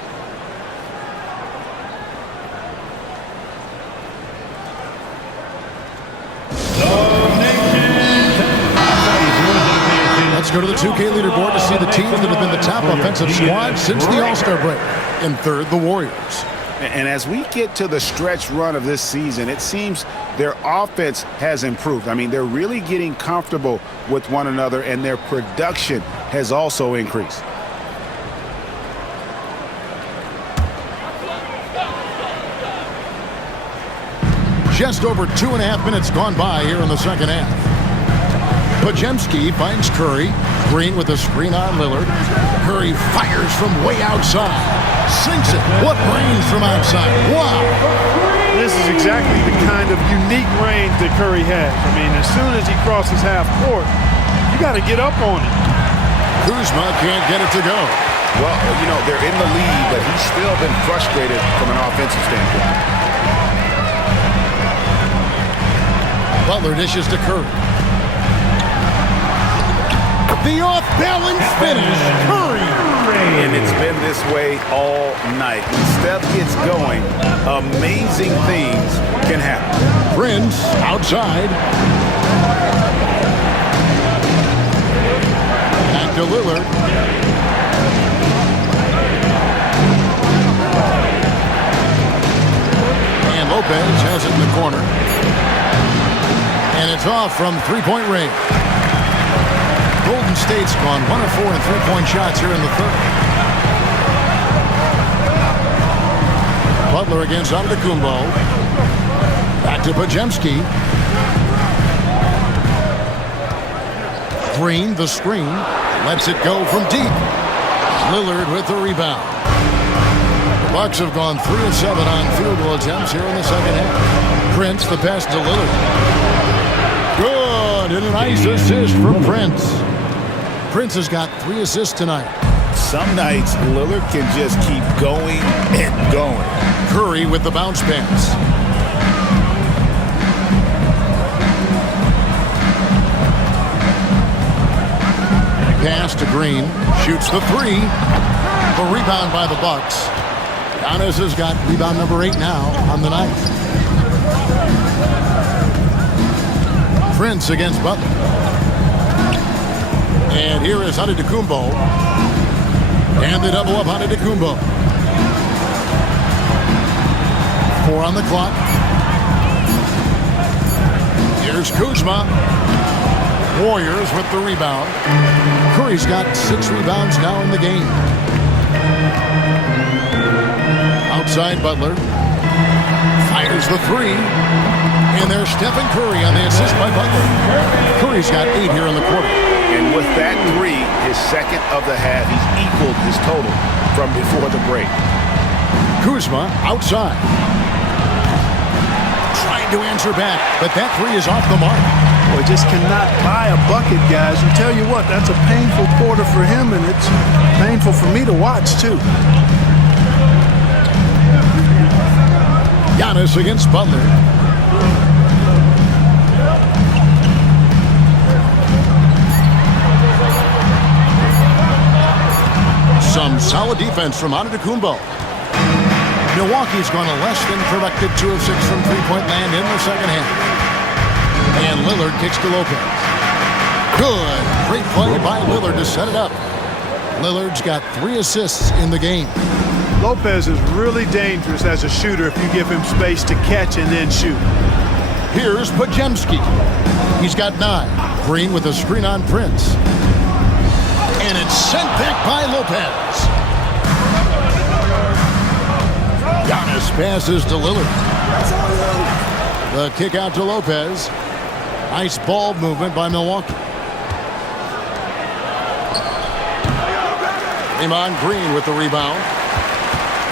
Let's go to the 2K leaderboard to see the teams that have been the top offensive squad since the All-Star break. In third, the Warriors. And as we get to the stretch run of this season, it seems their offense has improved. I mean, they're really getting comfortable with one another, and their production has also increased. Just over 2.5 minutes gone by here in the second half. Podziemski finds Curry. Green with a screen on Lillard. Curry fires from way outside. Sinks it. What range from outside. Wow. This is exactly the kind of unique range that Curry has. I mean, as soon as he crosses half court, you got to get up on it. Kuzma can't get it to go. Well, you know, they're in the lead, but he's still been frustrated from an offensive standpoint. Butler dishes to Curry. The off-balance finish. Curry. And it's been this way all night. When Steph gets going, amazing things can happen. Prince outside. Back to Lillard. And Lopez has it in the corner. And it's off from three-point range. Golden State's gone 1 of 4 in three-point shots here in the third. Butler against Antetokounmpo. Back to Podziemski. Green, the screen. Lets it go from deep. Lillard with the rebound. The Bucks have gone 3 of 7 on field goal attempts here in the second half. Prince, the pass to Lillard. Good, and a nice assist from Prince. Prince has got 3 assists tonight. Some nights, Lillard can just keep going and going. Curry with the bounce pass. Pass to Green. Shoots the 3. The rebound by the Bucks. Giannis has got rebound number 8 now on the night. Prince against Butler. And here is Antetokounmpo. And they double up Antetokounmpo. 4 on the clock. Here's Kuzma. Warriors with the rebound. Curry's got 6 rebounds now in the game. Outside Butler. Fires the 3. And there's Stephen Curry on the assist by Butler. Curry's got 8 here in the quarter. And with that 3, his second of the half, he's equaled his total from before the break. Kuzma outside. Trying to answer back, but that three is off the mark. Boy, just cannot buy a bucket, guys. And tell you what, that's a painful quarter for him, and it's painful for me to watch, too. Giannis against Butler. Some solid defense from Antetokounmpo. Milwaukee's gone a less than productive 2 of 6 from three-point land in the second half. And Lillard kicks to Lopez. Good. Great play by Lillard to set it up. Lillard's got 3 assists in the game. Lopez is really dangerous as a shooter if you give him space to catch and then shoot. Here's Podziemski. He's got 9. Green with a screen on Prince. And it's sent back by Lopez. Giannis passes to Lillard. The kick out to Lopez. Nice ball movement by Milwaukee. Draymond Green with the rebound.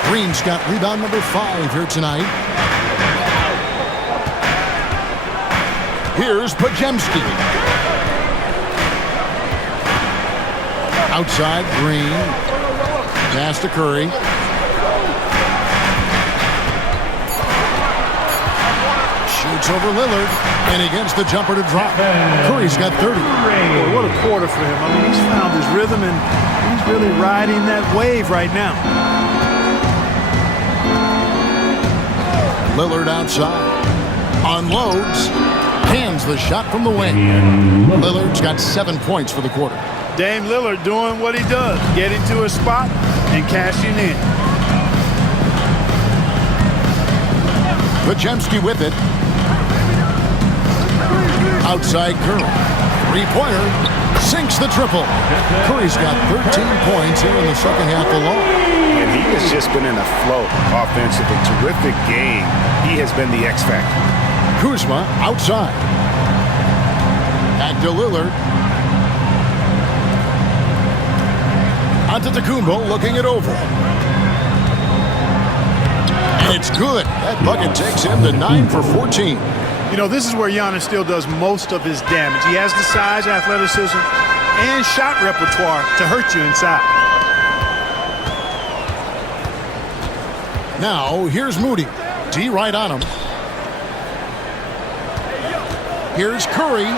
Green's got rebound number 5 here tonight. Here's Podziemski. Outside, Green. Pass to Curry. Shoots over Lillard. And he gets the jumper to drop. Curry's got 30. Boy, what a quarter for him. I mean, he's found his rhythm, and he's really riding that wave right now. Lillard outside. Unloads. Hands the shot from the wing. Lillard's got 7 points for the quarter. Dame Lillard doing what he does, getting to a spot and cashing in. Podziemski with it. Outside Curry. Three-pointer. Sinks the triple. Curry's got 13 points here in the second half alone. And he has just been in a flow offensively. Terrific game. He has been the X factor. Kuzma outside. Back to Lillard. Antetokounmpo looking it over. And it's good. That bucket takes him to 9 for 14. You know, this is where Giannis still does most of his damage. He has the size, athleticism, and shot repertoire to hurt you inside. Now, here's Moody. D right on him. Here's Curry.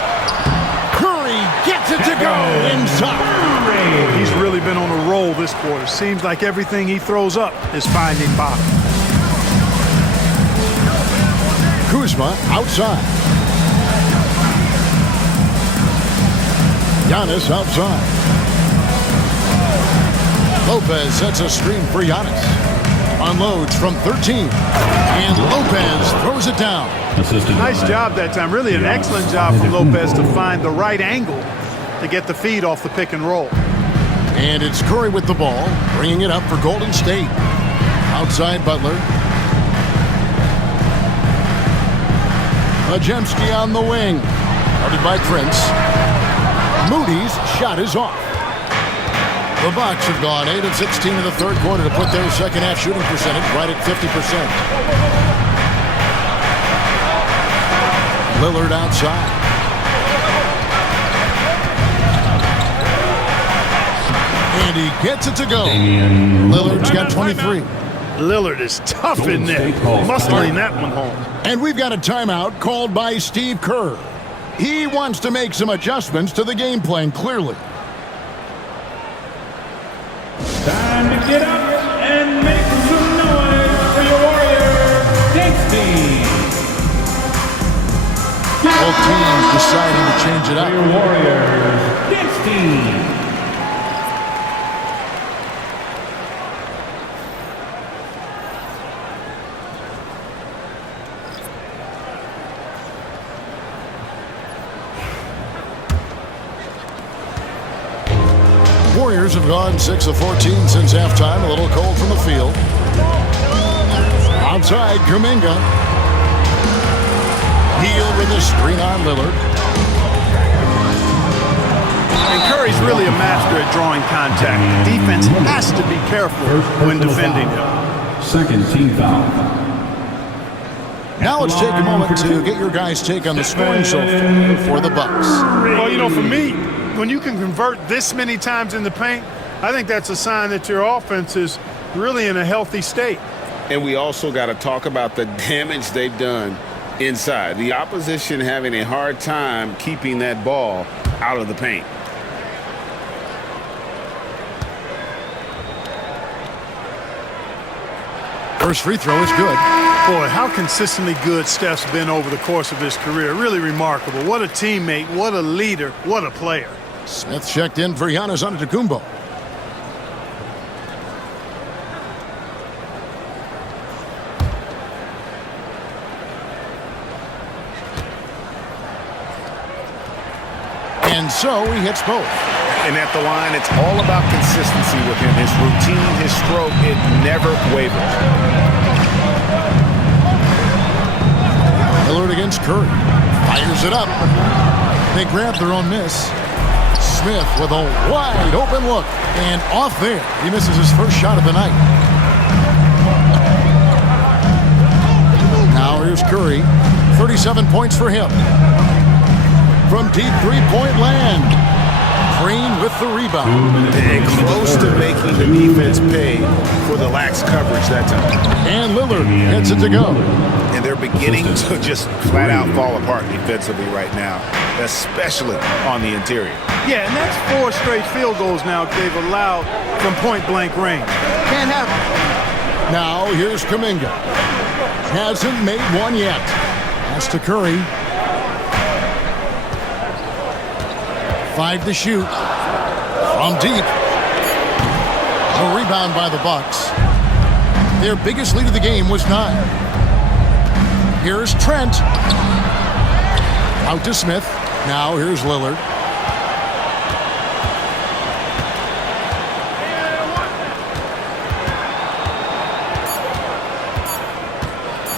Curry gets it to go inside. He's really been on a roll this quarter. Seems like everything he throws up is finding bottom. Kuzma outside. Giannis outside. Lopez sets a screen for Giannis. Unloads from 13. And Lopez throws it down. Nice job that time. Really an excellent job from Lopez to find the right angle to get the feed off the pick and roll. And it's Curry with the ball, bringing it up for Golden State. Outside Butler. Podziemski on the wing. Guarded by Prince. Moody's shot is off. The Bucks have gone 8 of 16 in the third quarter to put their second half shooting percentage right at 50%. Lillard outside. And he gets it to go. Lillard's got 23. Lillard is tough in there, muscling that one home. And we've got a timeout called by Steve Kerr. He wants to make some adjustments to the game plan, clearly. Time to get up and make some noise for your Warriors dance team. Both teams deciding to change it up. For your Warriors dance team. Warriors have gone 6 of 14 since halftime. A little cold from the field. Outside, Kuminga. Heel with a screen on Lillard. And Curry's really a master at drawing contact. The defense has to be careful when defending him. second team foul. Now let's take a moment to get your guys' take on the scoring so far for the Bucks. Well, you know, for me, when you can convert this many times in the paint, I think that's a sign that your offense is really in a healthy state. And we also got to talk about the damage they've done inside. The opposition having a hard time keeping that ball out of the paint. First free throw is good. Boy, how consistently good Steph's been over the course of his career. Really remarkable. What a teammate, what a leader, what a player. Smith checked in for Giannis Antetokounmpo. And so he hits both. And at the line, it's all about consistency with him. His routine, his stroke, it never wavers. Lillard against Curry. Fires it up. They grab their own miss. Smith with a wide open look. And off there. He misses his first shot of the night. Now here's Curry. 37 points for him. From deep three-point land. Green with the rebound. And close to making the defense pay for the lax coverage that time. And Lillard gets it to go. And they're beginning to just flat out fall apart defensively right now, especially on the interior. Yeah, and that's 4 straight field goals now they've allowed from point-blank range. Can't have it. Now here's Kuminga. Hasn't made one yet. Pass to Curry. 5 to shoot. From deep. A rebound by the Bucks. Their biggest lead of the game was 9. Here's Trent. Out to Smith. Now here's Lillard.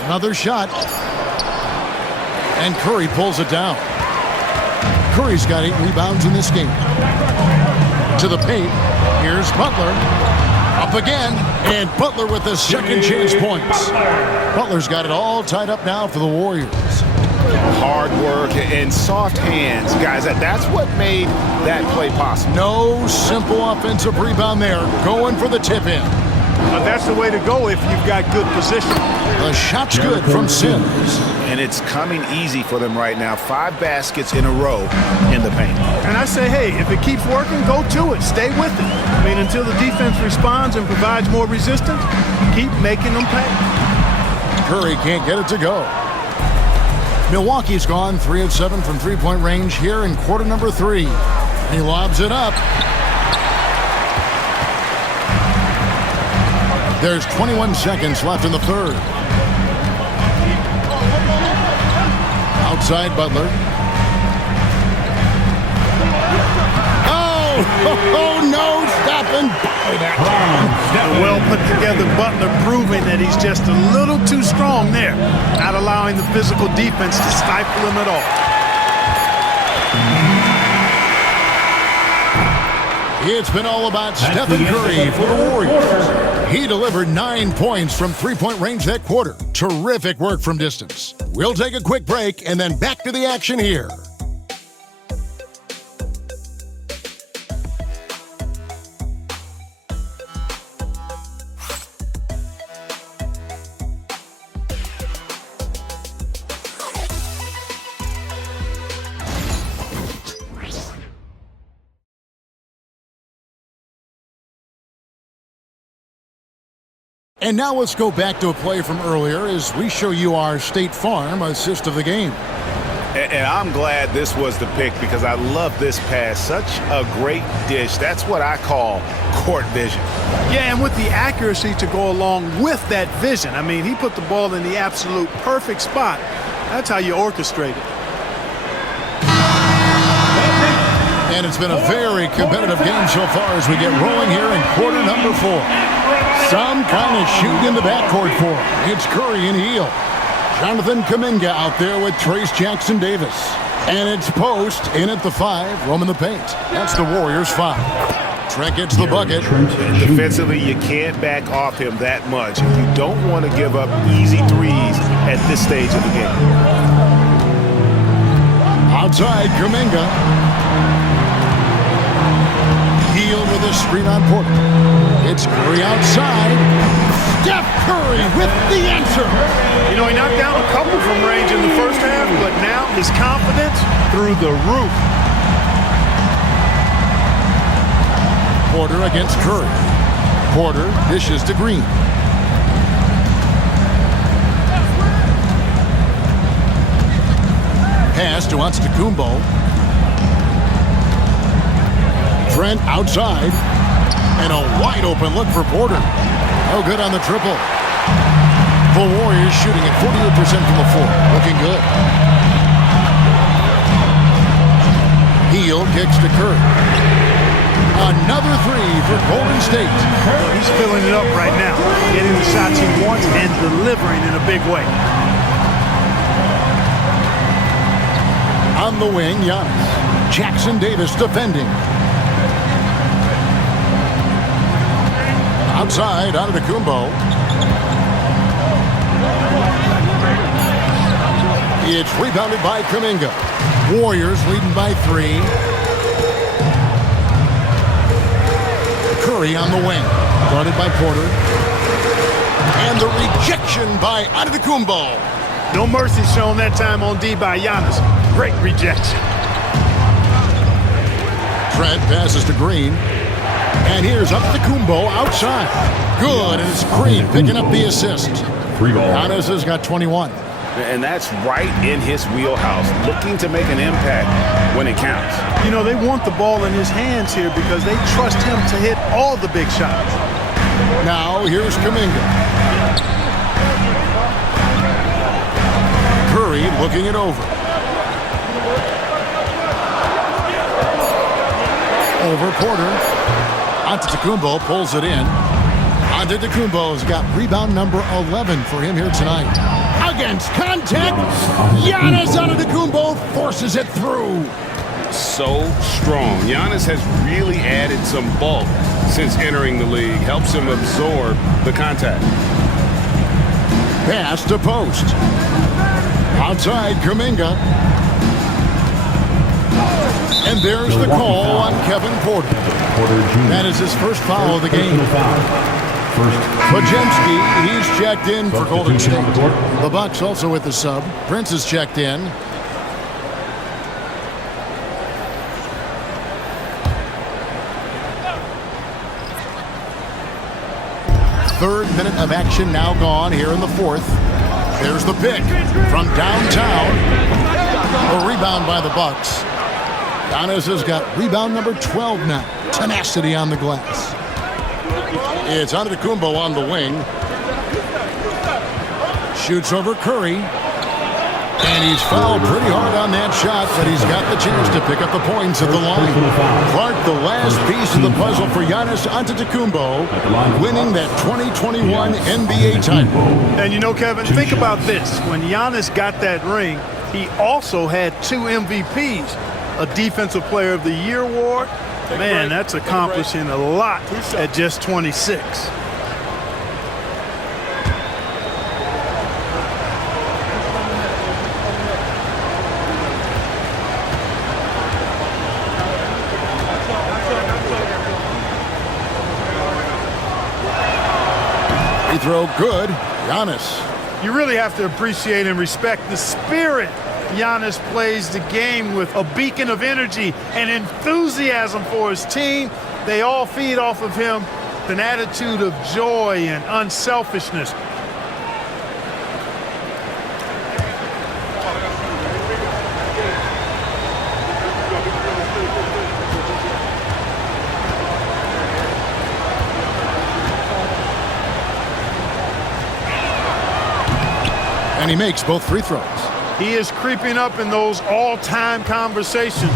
Another shot. And Curry pulls it down. Curry's got 8 rebounds in this game. To the paint. Here's Butler. Up again. And Butler with the second chance points. Butler's got it all tied up now for the Warriors. Hard work and soft hands. Guys, that's what made that play possible. No simple offensive rebound there. Going for the tip-in. But that's the way to go if you've got good position. The shot's good from Sims. And it's coming easy for them right now. 5 baskets in a row in the paint. And I say, hey, if it keeps working, go to it. Stay with it. I mean, until the defense responds and provides more resistance, keep making them pay. Curry can't get it to go. Milwaukee's gone 3 of 7 from three-point range here in quarter number 3. He lobs it up. There's 21 seconds left in the third. Outside Butler. Oh, no, stopping by that. A well put together Butler proving that he's just a little too strong there, not allowing the physical defense to stifle him at all. It's been all about Stephen Curry for the Warriors. He delivered 9 points from three-point range that quarter. Terrific work from distance. We'll take a quick break and then back to the action here. And now let's go back to a play from earlier as we show you our State Farm assist of the game. And I'm glad this was the pick because I love this pass. Such a great dish. That's what I call court vision. Yeah, and with the accuracy to go along with that vision. I mean, he put the ball in the absolute perfect spot. That's how you orchestrate it. And it's been a very competitive game so far as we get rolling here in quarter number 4. Some kind of shoot in the backcourt for him. It's Curry and heel. Jonathan Kuminga out there with Trace Jackson Davis. And it's Post in at the 5, roaming the paint. That's the Warriors' 5. Trent gets the bucket. Defensively, you can't back off him that much. You don't want to give up easy threes at this stage of the game. Outside, Kuminga. Heel with a screen on Porter. It's Curry outside. Steph Curry with the answer. You know, he knocked down a couple from range in the first half, but now his confidence through the roof. Porter against Curry. Porter dishes to Green. Pass to Antetokounmpo. Trent outside. And a wide open look for Porter. Oh, good on the triple. The Warriors shooting at 48% from the floor. Looking good. Heel kicks to Curry. Another three for Golden State. He's filling it up right now, getting the shots he wants and delivering in a big way. On the wing, Giannis. Jackson Davis defending. Outside, Antetokounmpo. It's rebounded by Kuminga. Warriors leading by 3. Curry on the wing. Guarded by Porter. And the rejection by Antetokounmpo. No mercy shown that time on D by Giannis. Great rejection. Trent passes to Green. And here's Antetokounmpo outside. Good, and it's Green picking up the assist. Giannis has got 21. And that's right in his wheelhouse, looking to make an impact when it counts. You know, they want the ball in his hands here because they trust him to hit all the big shots. Now, here's Kuminga. Curry looking it over. Over Porter. Antetokounmpo pulls it in. Antetokounmpo's got rebound number 11 for him here tonight. Against contact, Giannis Antetokounmpo forces it through. So strong. Giannis has really added some bulk since entering the league. Helps him absorb the contact. Pass to post. Outside, Kuminga. And there's the call on Kevin Porter. That is his first foul of the game. Podziemski, he's checked in for Golden State. The Bucks also with the sub. Prince is checked in. Third minute of action now gone here in the fourth. There's the pick from downtown. A rebound by the Bucks. Giannis has got rebound number 12 now. Tenacity on the glass. It's Antetokounmpo on the wing. Shoots over Curry. And he's fouled pretty hard on that shot, but he's got the chance to pick up the points at the line. Clark, the last piece of the puzzle for Giannis Antetokounmpo, winning that 2021 NBA title. And you know, Kevin, think about this. When Giannis got that ring, he also had 2 MVPs, a Defensive Player of the Year award. Man, that's accomplishing a lot at just 26. Free throw good. Giannis. You really have to appreciate and respect the spirit Giannis plays the game with, a beacon of energy and enthusiasm for his team. They all feed off of him, an attitude of joy and unselfishness. And he makes both free throws. He is creeping up in those all-time conversations.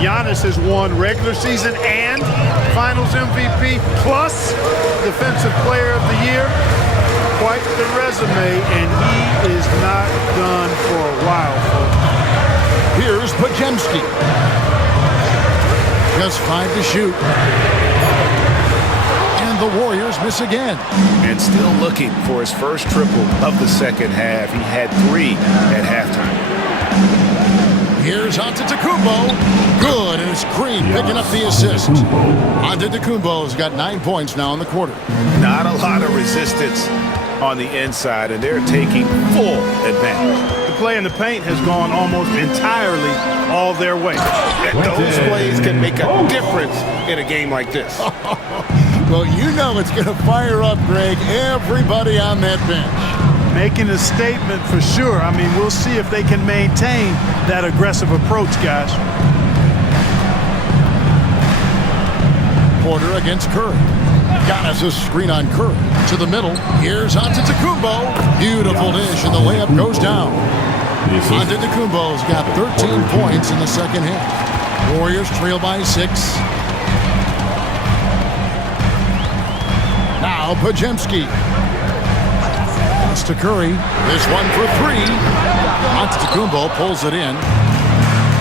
Giannis has won regular season and Finals MVP plus Defensive Player of the Year. Quite the resume, and he is not done for a while, folks. Here's Podziemski. Just 5 to shoot. the Warriors miss again. And still looking for his first triple of the second half. He had 3 at halftime. Here's Antetokounmpo. Good, and it's Green picking up the assist. Antetokounmpo's got 9 points now in the quarter. Not a lot of resistance on the inside, and they're taking full advantage. The play in the paint has gone almost entirely all their way. Those plays can make a difference in a game like this. Well, you know it's going to fire up, Greg, everybody on that bench. Making a statement for sure. I mean, we'll see if they can maintain that aggressive approach, guys. Porter against Curry. Giannis' screen on Curry. To the middle. Here's Antetokounmpo. Beautiful dish, and the layup goes down. Antetokounmpo's got 13 points in the second half. Warriors trail by 6. Now Pajemski. Pass to Curry. This one for 3. Antetokounmpo pulls it in.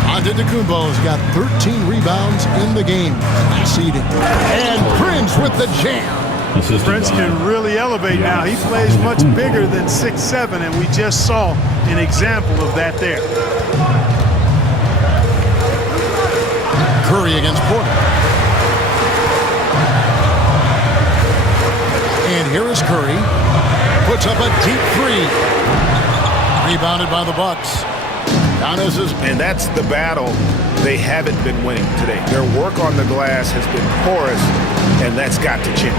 Antetokounmpo's got 13 rebounds in the game. Seeding. And Prince with the jam. Prince can really elevate now. He plays much bigger than 6'7", and we just saw an example of that there. Curry against Porter. And here is Curry. Puts up a deep 3. Rebounded by the Bucks. And that's the battle they haven't been winning today. Their work on the glass has been porous, and that's got to change.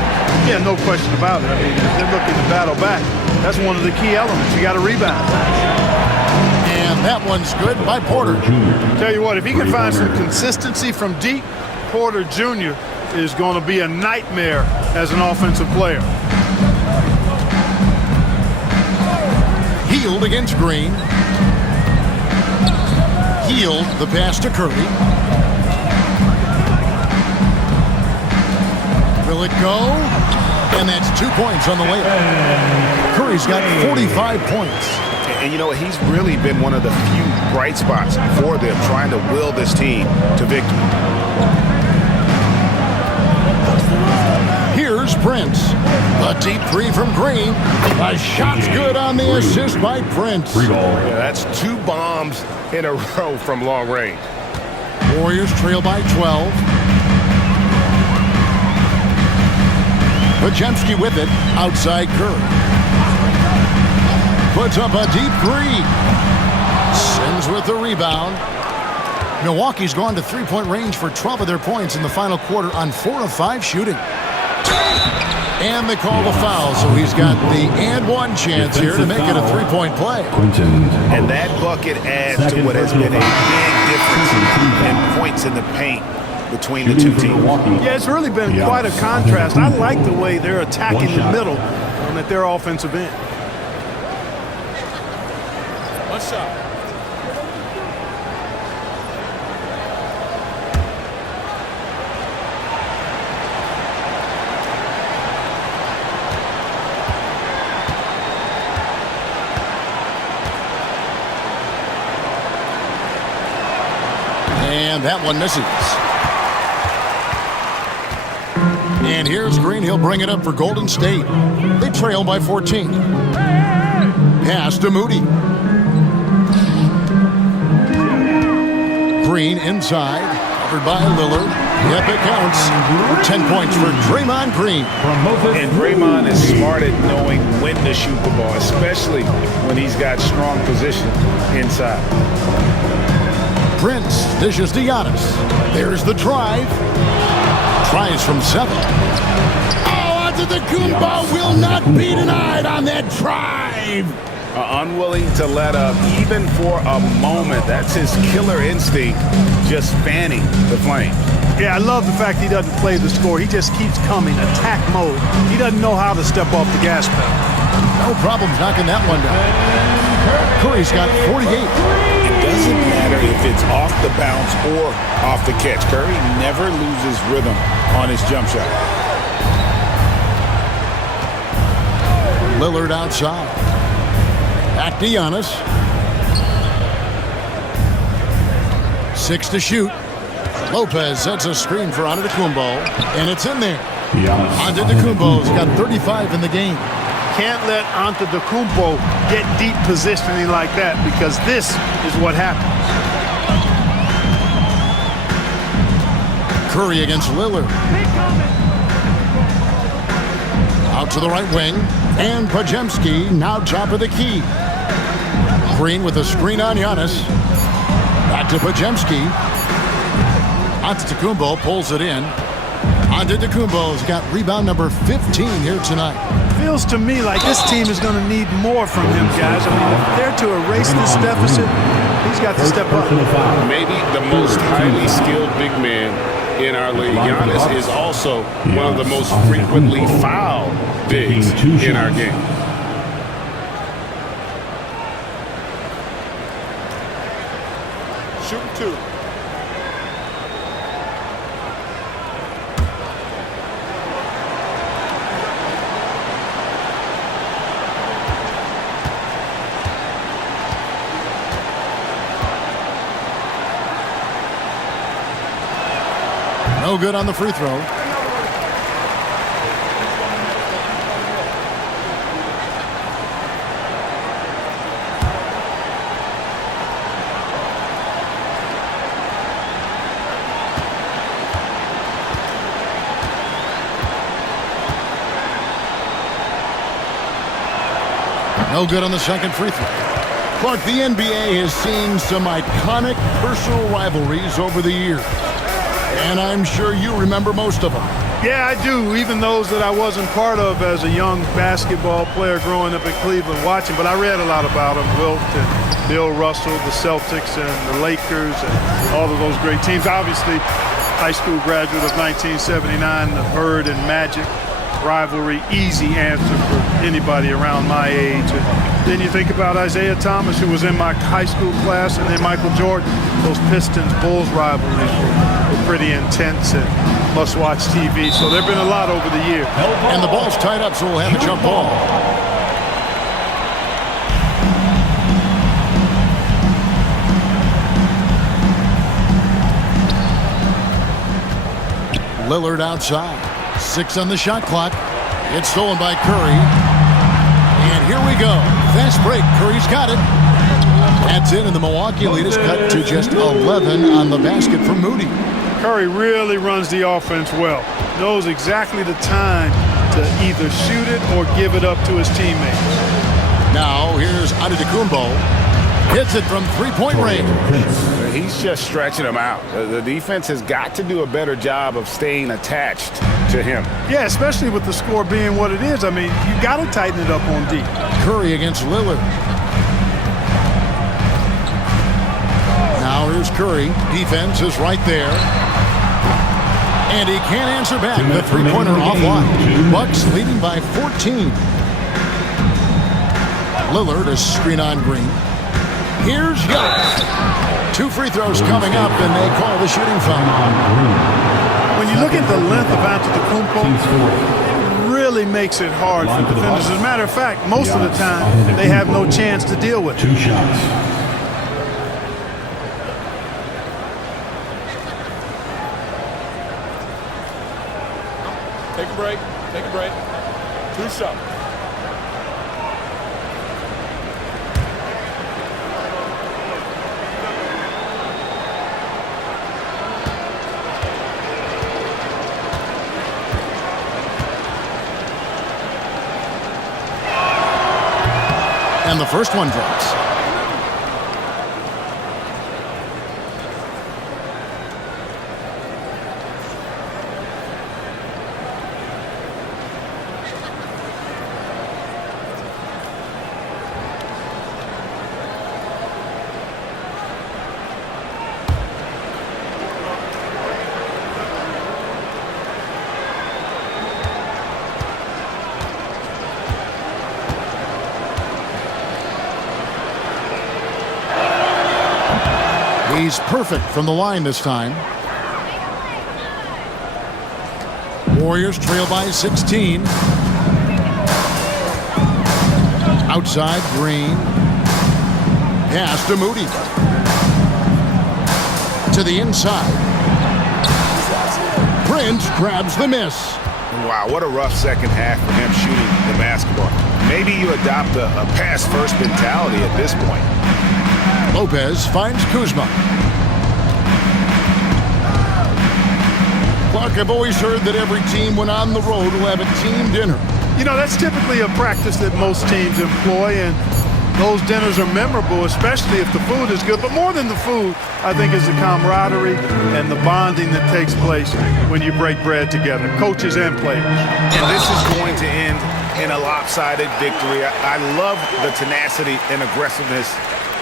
Yeah, no question about it. I mean, if they're looking to battle back, that's one of the key elements. You got to rebound. And that one's good by Porter. Tell you what, if he can find some consistency from deep, Porter Jr. is going to be a nightmare as an offensive player. Hield against Green. Hield the pass to Curry. Will it go? And that's 2 points on the way up. Curry's got 45 points. And you know, he's really been one of the few bright spots for them, trying to will this team to victory. Here's Prince. A deep 3 from Green. A shot's good on the assist by Prince. Yeah, that's 2 bombs in a row from long range. Warriors trail by 12. Pajemski with it. Outside Curry. Puts up a deep 3. Sims with the rebound. Milwaukee's gone to 3-point range for 12 of their points in the final quarter on 4 of 5 shooting. And they call the foul, so he's got the and one chance here to make it a 3-point play. And that bucket adds to what has been a big difference in points in the paint between the two teams. Yeah, it's really been quite a contrast. I like the way they're attacking the middle at their offensive end. One shot. And that one misses. And here's Green. He'll bring it up for Golden State. They trail by 14. Pass to Moody. Green inside. Covered by Lillard. Yep, it counts. 10 points for Draymond Green. And Draymond is smart at knowing when to shoot the ball, especially when he's got strong position inside. Prince dishes to Giannis. There's the drive. Tries from 7. Oh, Antetokounmpo will not be denied on that drive. Unwilling to let up even for a moment. That's his killer instinct, just fanning the flame. Yeah, I love the fact he doesn't play the score. He just keeps coming, attack mode. He doesn't know how to step off the gas pedal. No problems knocking that one down. Curry's got 48. It doesn't matter if it's off the bounce or off the catch. Curry never loses rhythm on his jump shot. Lillard outside. Back to Giannis. 6 to shoot. Lopez sets a screen for Antetokounmpo, and it's in there. Antetokounmpo's got 35 in the game. Can't let Antetokounmpo get deep positioning like that, because this is what happens. Curry against Lillard. Out to the right wing. And Podziemski now top of the key. Green with a screen on Giannis. Back to Podziemski. Antetokounmpo pulls it in. Antetokounmpo's got rebound number 15 here tonight. Feels to me like this team is going to need more from him, guys. I mean, if they're to erase this deficit, he's got to step up. Maybe the most highly skilled big man in our league. Giannis is also one of the most frequently fouled bigs in our game. Shooting 2. No good on the free throw. No good on the second free throw. Clark, the NBA has seen some iconic personal rivalries over the years. And I'm sure you remember most of them. Yeah, I do, even those that I wasn't part of as a young basketball player growing up in Cleveland watching. But I read a lot about them, Wilt and Bill Russell, the Celtics and the Lakers, and all of those great teams. Obviously, high school graduate of 1979, the Bird and Magic rivalry, easy answer for anybody around my age. And then you think about Isaiah Thomas, who was in my high school class, and then Michael Jordan. Those Pistons-Bulls rivalries were pretty intense and must-watch TV. So there have been a lot over the years. And the ball's tied up, so we'll have a jump ball. Lillard outside. 6 on the shot clock. It's stolen by Curry. And here we go. Fast break. Curry's got it. That's it, and the Milwaukee lead is cut to just 11 on the basket from Moody. Curry really runs the offense well. Knows exactly the time to either shoot it or give it up to his teammates. Now here's Antetokounmpo. Hits it from three-point range. He's just stretching them out. The defense has got to do a better job of staying attached to him. Yeah, especially with the score being what it is. I mean, you got to tighten it up on D. Curry against Lillard. Now here's Curry. Defense is right there. And he can't answer back. The three-pointer offline. Bucks leading by 14. Lillard, a screen on Green. Here's Giannis. 2 free throws coming up, and they call the shooting foul. When you look at the length of Antetokounmpo, it really makes it hard for defenders. As a matter of fact, most of the time, they have no chance to deal with it. 2 shots. Take a break. Take a break. 2 shots. And the first one drops. He's perfect from the line this time. Warriors trail by 16. Outside, Green. Pass to Moody. To the inside. Prince grabs the miss. Wow, what a rough second half for him shooting the basketball. Maybe you adopt a pass-first mentality at this point. Lopez finds Kuzma. Clark, I've always heard that every team when on the road will have a team dinner. You know, that's typically a practice that most teams employ, and those dinners are memorable, especially if the food is good. But more than the food, I think, is the camaraderie and the bonding that takes place when you break bread together, coaches and players. And this is going to end in a lopsided victory. I love the tenacity and aggressiveness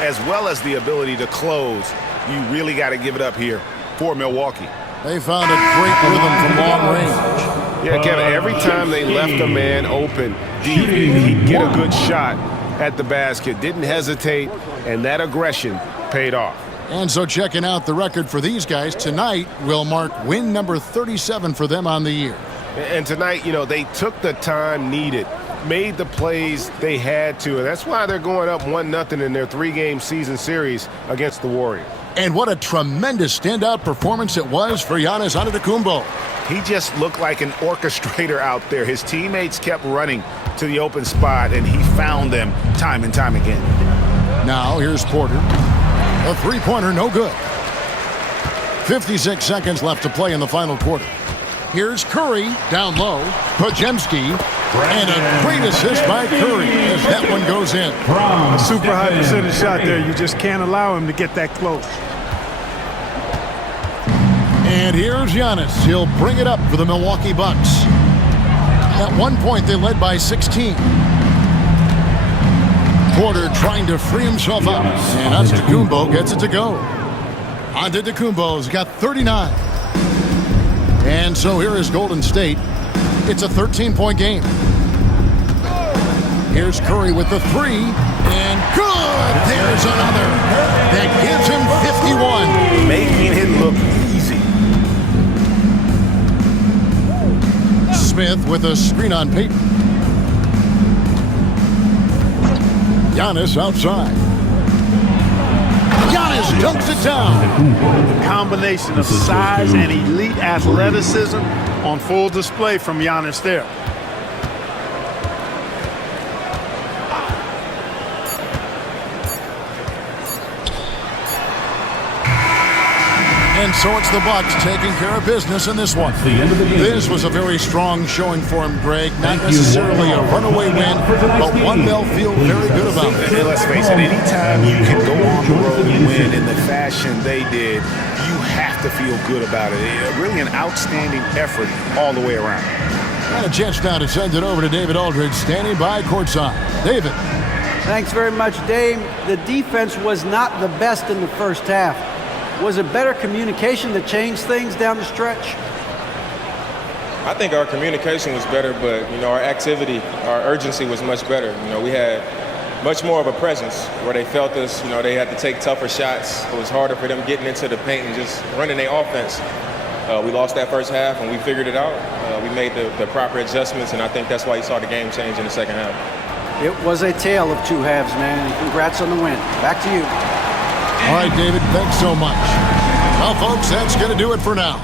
as well as the ability to close. You really got to give it up here for Milwaukee. They found a great rhythm from long range. Yeah, Kevin, every time they left a man open deep, he'd get a good shot at the basket, didn't hesitate, and that aggression paid off. And so checking out the record for these guys, tonight will mark win number 37 for them on the year. And tonight, you know, they took the time needed, made the plays they had to, and that's why they're going up 1-0 in their 3-game season series against the Warriors. And what a tremendous standout performance it was for Giannis Antetokounmpo. He just looked like an orchestrator out there. His teammates kept running to the open spot, and he found them time and time again. Now here's Porter. A three-pointer, no good. 56 seconds left to play in the final quarter. Here's Curry down low. Podziemski. And a great assist by Curry as that one goes in. A super high percentage shot there. You just can't allow him to get that close. And here's Giannis. He'll bring it up for the Milwaukee Bucks. At one point, they led by 16. Porter trying to free himself up. And Antetokounmpo gets it to go. Antetokounmpo's got 39. And so here is Golden State. It's a 13-point game. Here's Curry with the three. And good! There's another. That gives him 51. Making it look easy. Smith with a screen on Payton. Giannis outside. Giannis dunks it down. The combination of size and elite athleticism on full display from Giannis there. And so it's the Bucks taking care of business in this one. This was a very strong showing for him, Greg. Not necessarily a runaway win, but one they'll feel very good about. And let's face it, anytime you can go on the road and win in the fashion they did, you have to feel good about it. Really an outstanding effort all the way around. Got a chance now to send it over to David Aldridge, standing by courtside. David. Thanks very much, Dave. The defense was not the best in the first half. Was it better communication that changed things down the stretch? I think our communication was better, but, you know, our activity, our urgency was much better. You know, we had much more of a presence where they felt us. You know, they had to take tougher shots. It was harder for them getting into the paint and just running their offense. We lost that first half, and we figured it out. We made the proper adjustments, and I think that's why you saw the game change in the second half. It was a tale of two halves, man, and congrats on the win. Back to you. All right, David, thanks so much. Well, folks, that's going to do it for now.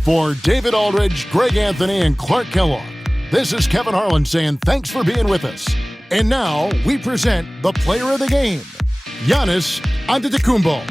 For David Aldridge, Greg Anthony, and Clark Kellogg, this is Kevin Harlan saying thanks for being with us. And now we present the player of the game, Giannis Antetokounmpo.